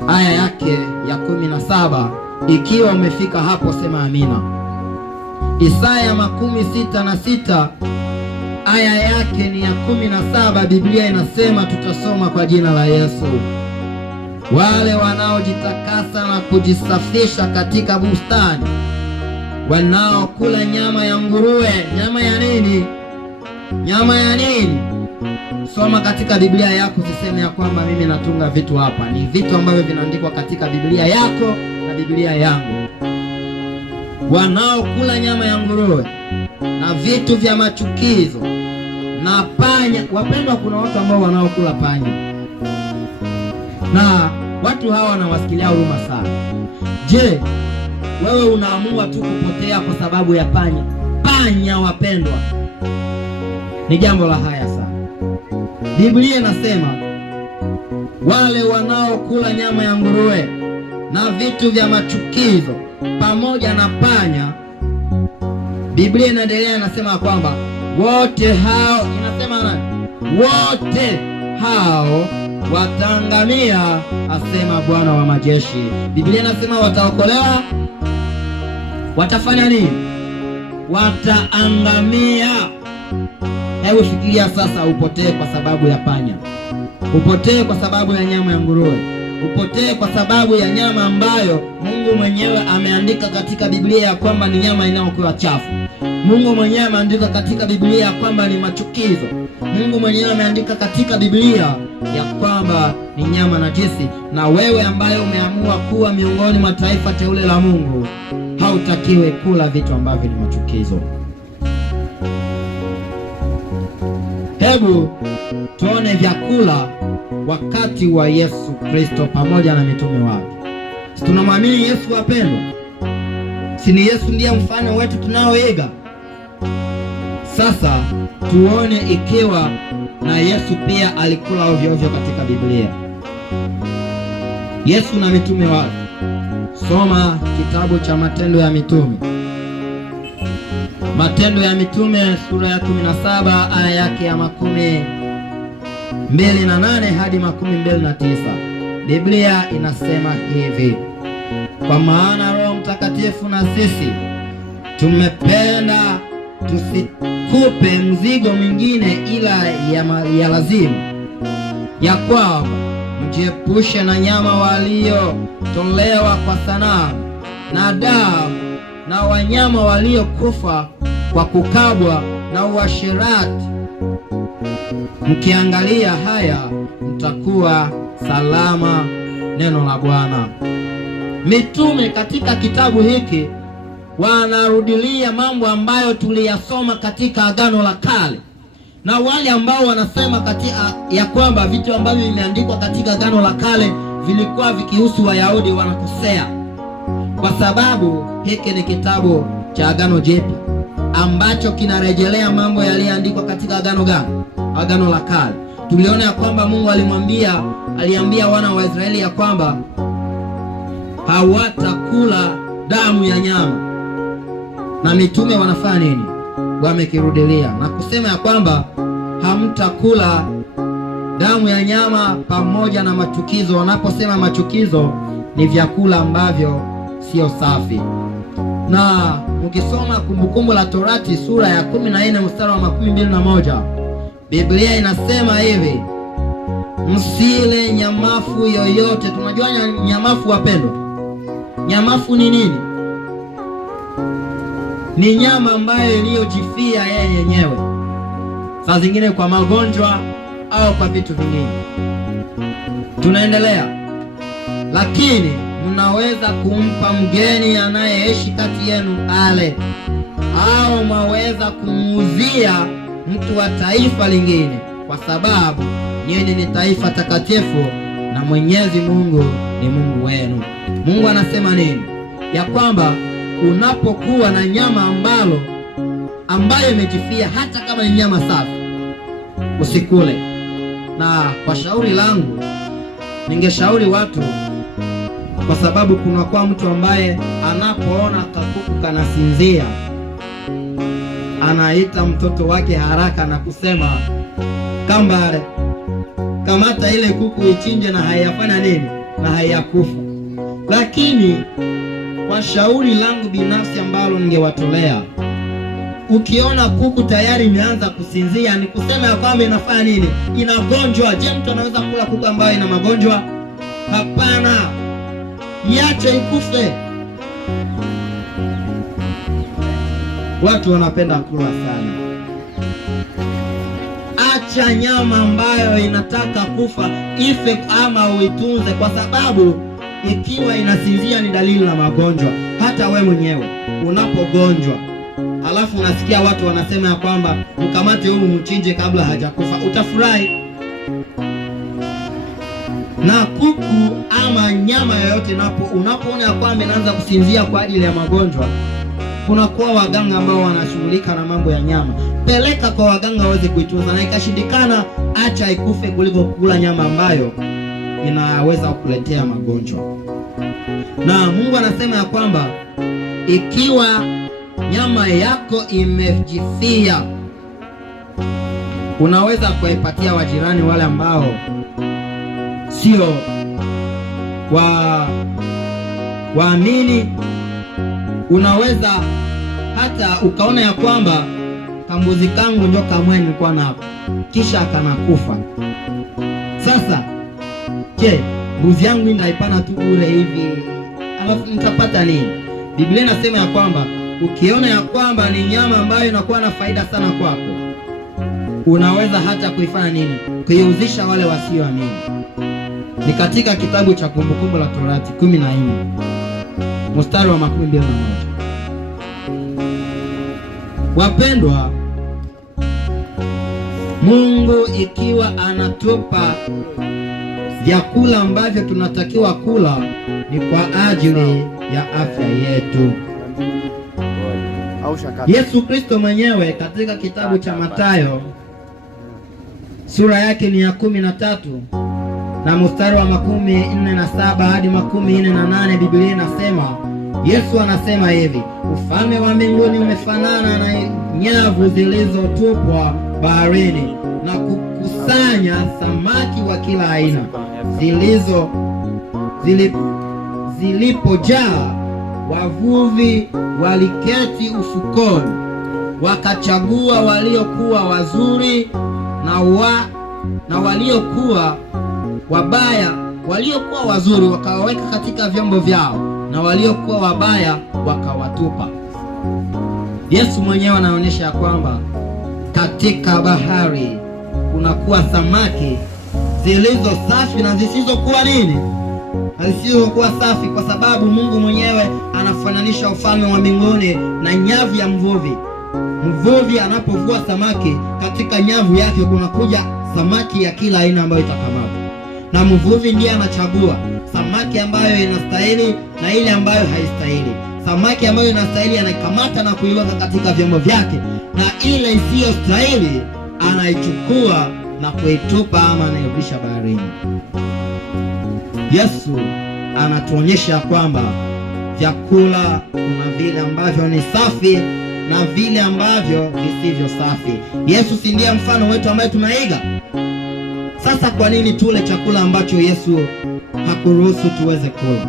aya yake ya 17. Ikiwa umefika hapo sema amina. Isaya 66 aya yake ni ya 17. Biblia inasema, tutasoma kwa jina la Yesu. Wale wanaojitakasa na kujisafisha katika bustani, wanaokula nyama ya nguruwe. Nyama ya nini? Nyama ya nini? Soma katika Biblia yako, usiseme ya kwamba mimi natunga vitu hapa. Ni vitu ambavyo vinaandikwa katika Biblia yako na Biblia yangu. Wanaokula nyama ya nguruwe na vitu vya machukizo na panya. Wapendwa, kuna watu ambao wanaokula panya, na watu hawa wanawasikilia huruma sana. Je, wewe unaamua tu kupotea kwa sababu ya panya? Panya, wapendwa, ni jambo la haya sana. Biblia inasema wale wanaokula nyama ya nguruwe na vitu vya machukizo pamoja na panya. Biblia inaendelea inasema kwamba wote hao, inasema nani? Wote hao wataangamia, asema Bwana wa majeshi. Biblia inasema wataokolewa. Watafanya nini? Wataangamia. Hebu fikiria sasa, upotee kwa sababu ya panya, upotee kwa sababu ya nyama ya nguruwe, upotee kwa sababu ya nyama ambayo Mungu mwenyewe ameandika katika Biblia ya kwamba ni nyama inayokuwa chafu. Mungu mwenyewe ameandika katika Biblia ya kwamba ni machukizo. Mungu mwenyewe ameandika katika Biblia ya kwamba ni nyama najisi. Na wewe ambaye umeamua kuwa miongoni mwa taifa teule la Mungu, hautakiwi kula vitu ambavyo ni machukizo. Hebu tuone vyakula wakati wa Yesu Kristo pamoja na mitume wake. Si tunamwamini Yesu, wapendwa? Si ni Yesu ndiye mfano wetu tunaoiga? Sasa tuone ikiwa na Yesu pia alikula ovyo ovyo katika Biblia. Yesu na mitume wake. Soma kitabu cha Matendo ya Mitume. Matendo ya Mitume sura ya 17 aya yake ya 28 hadi 29. Biblia inasema hivi: kwa maana Roho Mtakatifu na sisi tumependa tusikupe mzigo mwingine ila ya lazima, ya kwamba mjiepushe na nyama waliotolewa kwa sanamu na damu na wanyama waliokufa kwa kukabwa na uasherati. Mkiangalia haya mtakuwa salama. Neno la Bwana. Mitume katika kitabu hiki wanarudilia mambo ambayo tuliyasoma katika Agano la Kale, na wale ambao wanasema katika ya kwamba vitu ambavyo vimeandikwa katika Agano la Kale vilikuwa vikihusu Wayahudi wanakosea, kwa sababu hiki ni kitabu cha Agano Jipya ambacho kinarejelea mambo yaliyoandikwa katika agano gani? Agano la Kale. Tuliona ya kwamba Mungu aliambia wana wa Israeli ya kwamba hawatakula damu ya nyama, na mitume wanafanya nini? Wamekirudilia na kusema ya kwamba hamtakula damu ya nyama pamoja na machukizo. Wanaposema machukizo ni vyakula ambavyo sio safi. Na ukisoma Kumbukumbu la Torati sura ya 14 mstari wa 21, Biblia inasema hivi: msile nyamafu yoyote. Tunajua nyamafu, wapendwa. Nyamafu ni nini? Ni nyama ambayo iliyojifia yeye yenyewe, saa zingine kwa magonjwa au kwa vitu vingine. Tunaendelea. Lakini mnaweza kumpa mgeni anayeishi kati yenu ale, au mwaweza kumuuzia mtu wa taifa lingine, kwa sababu nyinyi ni taifa takatifu na Mwenyezi Mungu ni Mungu wenu. Mungu anasema nini? Ya kwamba unapokuwa na nyama ambayo imejifia, hata kama ni nyama safi, usikule. Na kwa shauri langu, ningeshauri watu, kwa sababu kuna kwa mtu ambaye anapoona kakuku kanasinzia, anaita mtoto wake haraka na kusema kambare, kamata ile kuku ichinje, na hayafanya nini? Na hayakufa. Lakini kwa shauri langu binafsi ambalo ningewatolea, ukiona kuku tayari imeanza kusinzia, ni kusema ya kwamba inafanya nini? Inagonjwa. Je, mtu anaweza kula kuku ambayo ina magonjwa? Hapana, iache ikufe. Watu wanapenda kula sana. Acha nyama ambayo inataka kufa ife, ama uitunze, kwa sababu ikiwa inasinzia ni dalili la magonjwa. Hata we mwenyewe unapogonjwa, alafu unasikia watu wanasema ya kwamba mkamate huyu mchinje kabla hajakufa, utafurahi. Na kuku ama nyama yoyote unapoona ya kwamba inaanza kusinzia kwa ajili ya magonjwa, kuna kwa waganga ambao wanashughulika na mambo ya nyama. Peleka kwa waganga waweze kuitunza, na ikashindikana, acha ikufe kuliko kula nyama ambayo inaweza kukuletea magonjwa. Na Mungu anasema ya kwamba ikiwa nyama yako imejifia, unaweza kuipatia wajirani wale ambao sio waamini. Unaweza hata ukaona ya kwamba kambuzi kangu ndio kamwe nilikuwa nako, kisha akanakufa. Sasa je, mbuzi yangu ndaipana tu bure hivi, alafu nitapata nini? Biblia inasema ya kwamba ukiona ya kwamba ni nyama ambayo inakuwa na faida sana kwako, unaweza hata kuifanya nini? Kuiuzisha wale wasioamini. Ni katika kitabu cha Kumbukumbu la Torati 14 mstari wa 21. Wapendwa, Mungu ikiwa anatupa vyakula ambavyo tunatakiwa kula, ni kwa ajili ya afya yetu. Yesu Kristo mwenyewe katika kitabu cha Mathayo sura yake ni ya 13 na mstari wa 47 hadi 48, Biblia inasema, Yesu anasema hivi: ufalme wa mbinguni umefanana na nyavu zilizotupwa baharini na kukusanya samaki wa kila aina. Zilipojaa, wavuvi waliketi ufukoni, wakachagua waliokuwa wazuri na waliokuwa wabaya. Waliokuwa wazuri wakawaweka katika vyombo vyao, na waliokuwa wabaya wakawatupa. Yesu mwenyewe anaonyesha ya kwamba katika bahari kunakuwa samaki zilizo safi na zisizokuwa nini? Zisizokuwa safi, kwa sababu Mungu mwenyewe anafananisha ufalme wa mbinguni na nyavu ya mvuvi. Mvuvi anapovua samaki, katika nyavu yake kunakuja samaki ya kila aina ambayo itakamata, na mvuvi ndiye anachagua samaki ambayo inastahili na ile ambayo haistahili. Samaki ambayo inastahili anaikamata na kuiweka katika vyombo vyake, na ile isiyostahili anaichukua na kuitupa ama anairudisha baharini. Yesu anatuonyesha kwamba vyakula kuna vile ambavyo ni safi na vile ambavyo visivyo safi. Yesu si ndiye mfano wetu ambaye tunaiga? Sasa kwa nini tule chakula ambacho Yesu hakuruhusu tuweze kula?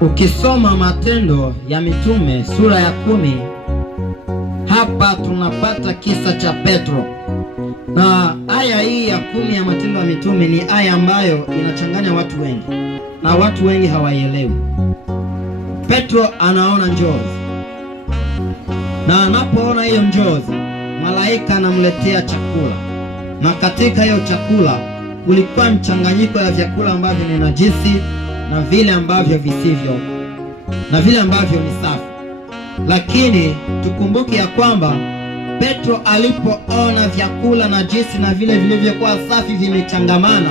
Ukisoma Matendo ya Mitume sura ya 10, hapa tunapata kisa cha Petro, na aya hii ya 10 ya Matendo ya Mitume ni aya ambayo inachanganya watu wengi na watu wengi hawaielewi. Petro anaona njozi, na anapoona hiyo njozi, malaika anamletea chakula, na katika hiyo chakula kulikuwa mchanganyiko ya vyakula ambavyo ni najisi na vile ambavyo visivyo na vile ambavyo ni safi. Lakini tukumbuke ya kwamba Petro alipoona vyakula najisi na vile vilivyokuwa safi vimechangamana,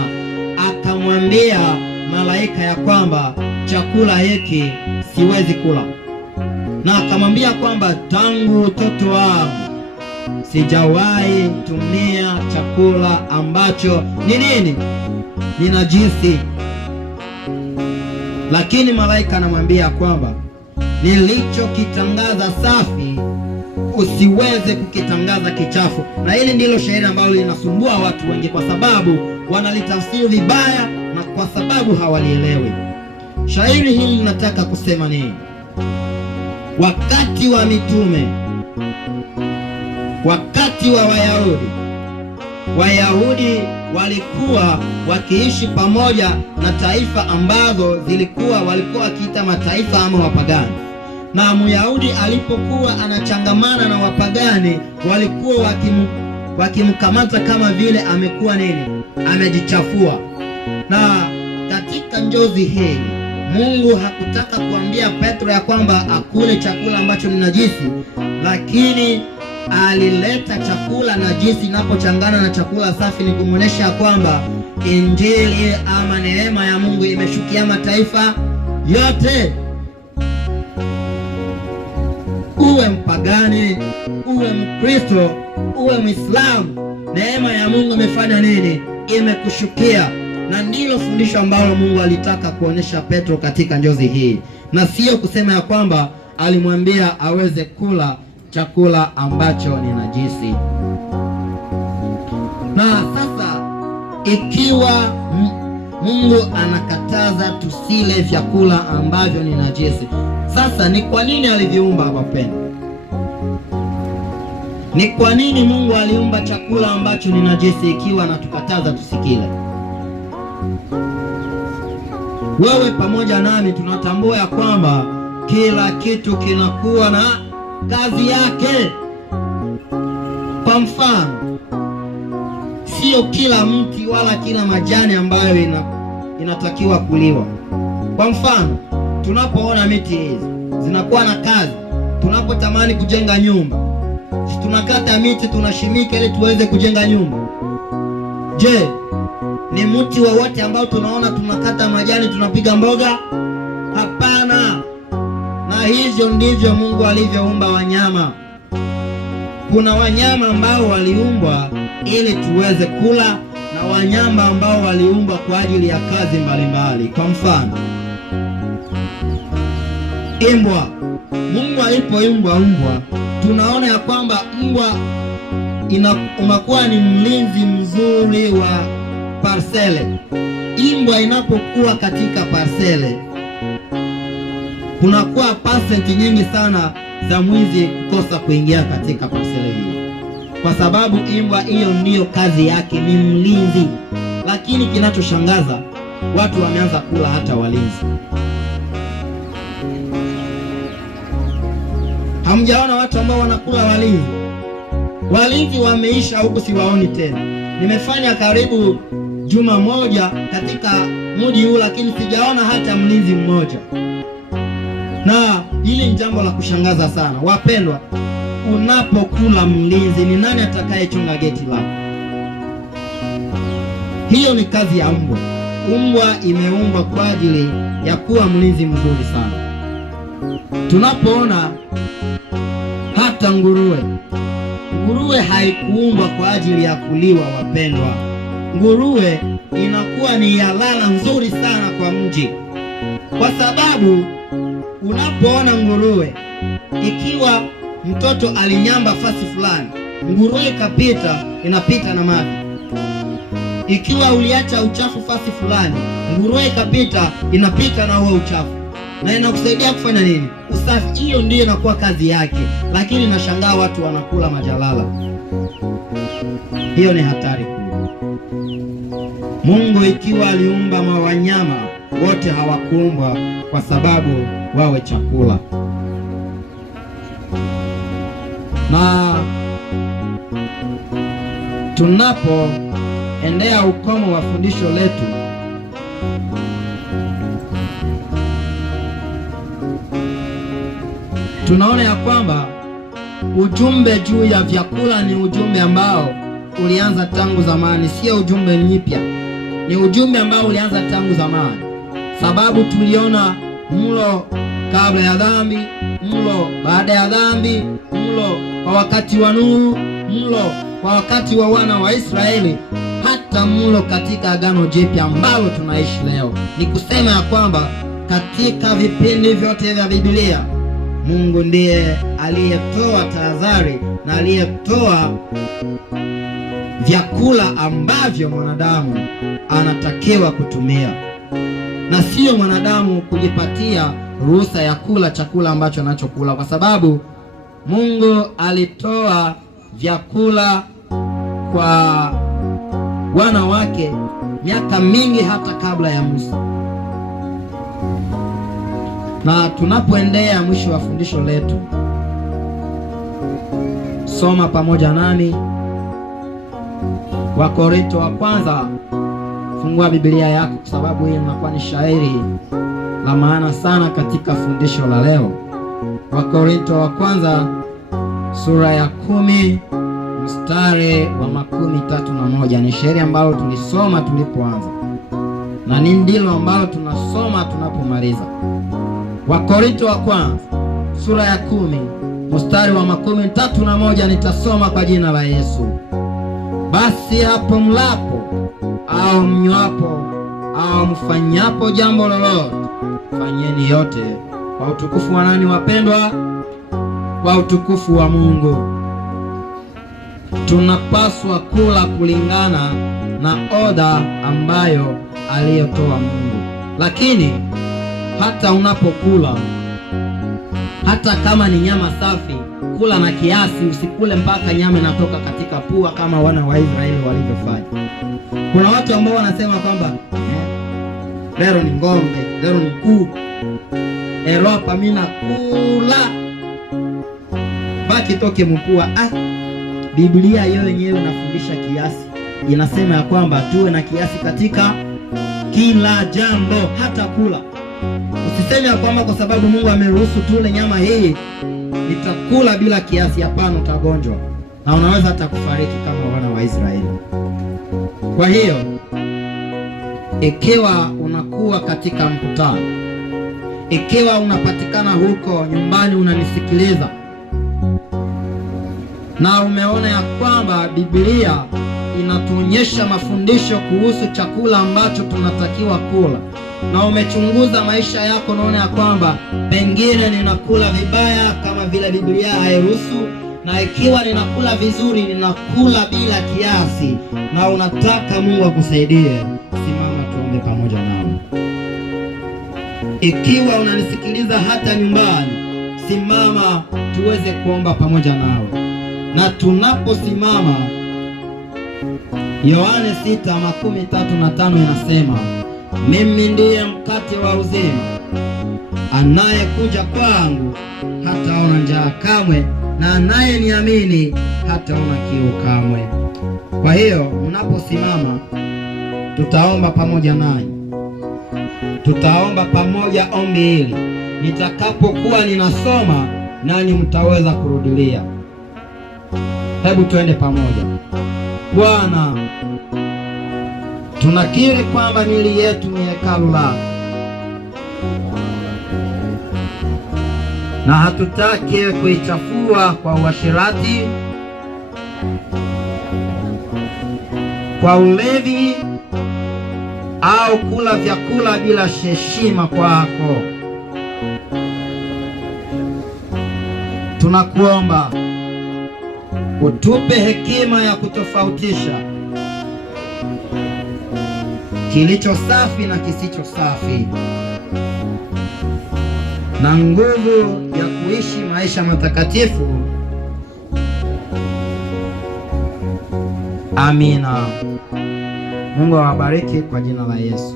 akamwambia malaika ya kwamba chakula hiki siwezi kula, na akamwambia kwamba tangu utoto wangu sijawahi tumia chakula ambacho ni nini, ni najisi. Lakini malaika anamwambia kwamba nilichokitangaza safi usiweze kukitangaza kichafu. Na hili ndilo shairi ambalo linasumbua watu wengi, kwa sababu wanalitafsiri vibaya na kwa sababu hawalielewi. Shairi hili linataka kusema nini? Wakati wa mitume, wakati wa Wayahudi walikuwa wakiishi pamoja na taifa ambazo walikuwa wakiita mataifa ama wapagani, na Myahudi alipokuwa anachangamana na wapagani walikuwa wakimkamata kama vile amekuwa nini, amejichafua. Na katika njozi hii Mungu hakutaka kuambia Petro ya kwamba akule chakula ambacho ni najisi, lakini alileta chakula najisi inapochangana na chakula safi, ni kumwonyesha kwamba injili ama neema ya Mungu imeshukia mataifa yote. Uwe mpagani, uwe Mkristo, uwe Mwislamu, neema ya Mungu imefanya nini? Imekushukia. Na ndilo fundisho ambalo Mungu alitaka kuonyesha Petro katika njozi hii, na sio kusema ya kwamba alimwambia aweze kula chakula ambacho ni najisi. Na sasa ikiwa Mungu anakataza tusile vyakula ambavyo ni najisi, sasa ni kwa nini aliviumba wapendwa? Ni kwa nini Mungu aliumba chakula ambacho ni najisi ikiwa anatukataza tusikile? Wewe pamoja nami tunatambua ya kwamba kila kitu kinakuwa na kazi yake. Kwa mfano, sio kila mti wala kila majani ambayo inatakiwa kuliwa. Kwa mfano, tunapoona miti hizi zinakuwa na kazi. Tunapotamani kujenga nyumba, tunakata miti, tunashimika ili tuweze kujenga nyumba. Je, ni mti wowote ambao tunaona tunakata majani tunapiga mboga? Hapana. Na hivyo ndivyo Mungu alivyoumba wanyama. Kuna wanyama ambao waliumbwa ili tuweze kula, na wanyama ambao waliumbwa kwa ajili ya kazi mbalimbali. Kwa mfano, mbwa. Mungu alipoumba mbwa, tunaona ya kwamba mbwa unakuwa ni mlinzi mzuri wa parsele. Mbwa inapokuwa katika parsele, kunakuwa pasenti nyingi sana za mwizi kukosa kuingia katika parsele hiyo, kwa sababu mbwa hiyo ndiyo kazi yake, ni mlinzi. Lakini kinachoshangaza, watu wameanza kula hata walinzi. Hamjaona watu ambao wanakula walinzi? Walinzi wameisha huku, siwaoni tena. Nimefanya karibu juma moja katika mji huu, lakini sijaona hata mlinzi mmoja. Na hili ni jambo la kushangaza sana. Wapendwa, unapokula mlinzi, ni nani atakayechunga geti lako? Hiyo ni kazi ya mbwa. Mbwa imeumbwa kwa ajili ya kuwa mlinzi mzuri sana. Tunapoona hata nguruwe haikuumbwa kwa ajili ya kuliwa, wapendwa. Nguruwe inakuwa ni yalala nzuri sana kwa mji, kwa sababu unapoona nguruwe, ikiwa mtoto alinyamba fasi fulani, nguruwe ikapita, inapita na mavi, Ikiwa uliacha uchafu fasi fulani, nguruwe ikapita, inapita na huo uchafu na inakusaidia kufanya nini? Usafi. Hiyo ndiyo inakuwa kazi yake, lakini nashangaa watu wanakula majalala. Hiyo ni hatari kubwa. Mungu ikiwa aliumba wanyama wote, hawakuumbwa kwa sababu wawe chakula. Na tunapoendea ukomo wa fundisho letu, tunaona ya kwamba ujumbe juu ya vyakula ni ujumbe ambao ulianza tangu zamani, sio ujumbe mpya. Ni ujumbe ambao ulianza tangu zamani, sababu tuliona mlo kabla ya dhambi, mlo baada ya dhambi, mlo kwa wakati wa Nuhu, mlo kwa wakati wa wana wa Israeli, hata mlo katika Agano Jipya ambalo tunaishi leo. Ni kusema ya kwamba katika vipindi vyote vya Biblia Mungu ndiye aliyetoa tahadhari na aliyetoa vyakula ambavyo mwanadamu anatakiwa kutumia, na sio mwanadamu kujipatia ruhusa ya kula chakula ambacho anachokula, kwa sababu Mungu alitoa vyakula kwa wana wake miaka mingi hata kabla ya Musa. Na tunapoendea mwisho wa fundisho letu, soma pamoja nami Wakorintho wa kwanza. Fungua Biblia yako, kwa sababu hii inakuwa ni shairi la maana sana katika fundisho la leo. Wakorintho wa kwanza sura ya 10 mstari wa 31. Ni shairi ambalo tulisoma tulipoanza na ni ndilo ambalo tunasoma tunapomaliza. Wakorintho wa kwanza sura ya 10 mstari wa 31. Nitasoma kwa jina la Yesu. Basi hapo mlapo au mnywapo au mfanyapo jambo lolote, fanyeni yote kwa utukufu wa nani wapendwa? Kwa utukufu wa Mungu. Tunapaswa kula kulingana na oda ambayo aliyotoa Mungu. Lakini hata unapokula, hata kama ni nyama safi, kula na kiasi, usikule mpaka nyama inatoka katika pua kama wana wa Israeli walivyofanya. Kuna watu ambao wanasema kwamba leo ni ng'ombe, leo ni kuku, leo hapa mimi nakula baki toke mpua. Biblia hiyo yenyewe inafundisha kiasi, inasema ya kwamba tuwe na kiasi katika kila jambo, hata kula. Usiseme ya kwamba kwa sababu Mungu ameruhusu tule nyama hii nitakula bila kiasi. Hapana, utagonjwa na unaweza hata kufariki kama wana wa Israeli. Kwa hiyo ikiwa unakuwa katika mkutano, ikiwa unapatikana huko nyumbani unanisikiliza, na umeona ya kwamba Biblia inatuonyesha mafundisho kuhusu chakula ambacho tunatakiwa kula, na umechunguza maisha yako, naona ya kwamba pengine ninakula vibaya kama vile Biblia hairuhusu, na ikiwa ninakula vizuri ninakula bila kiasi, na unataka Mungu akusaidie, simama tuombe pamoja nao. Ikiwa unanisikiliza hata nyumbani, simama tuweze kuomba pamoja nao. Na tunaposimama, Yohane 6:35 inasema, mimi ndiye mkate wa uzima, anayekuja kwangu hataona njaa kamwe, na anayeniamini hataona kiu kamwe. Kwa hiyo mnaposimama, tutaomba pamoja nanyi, tutaomba pamoja ombi hili. Nitakapokuwa ninasoma, nanyi mtaweza kurudilia. Hebu tuende pamoja. Bwana, tunakiri kwamba miili yetu ni hekalu lako, na hatutaki kuichafua kwa uasherati, kwa ulevi au kula vyakula bila heshima kwako. Tunakuomba utupe hekima ya kutofautisha kilicho safi na kisicho safi, na nguvu ya kuishi maisha matakatifu. Amina. Mungu awabariki kwa jina la Yesu.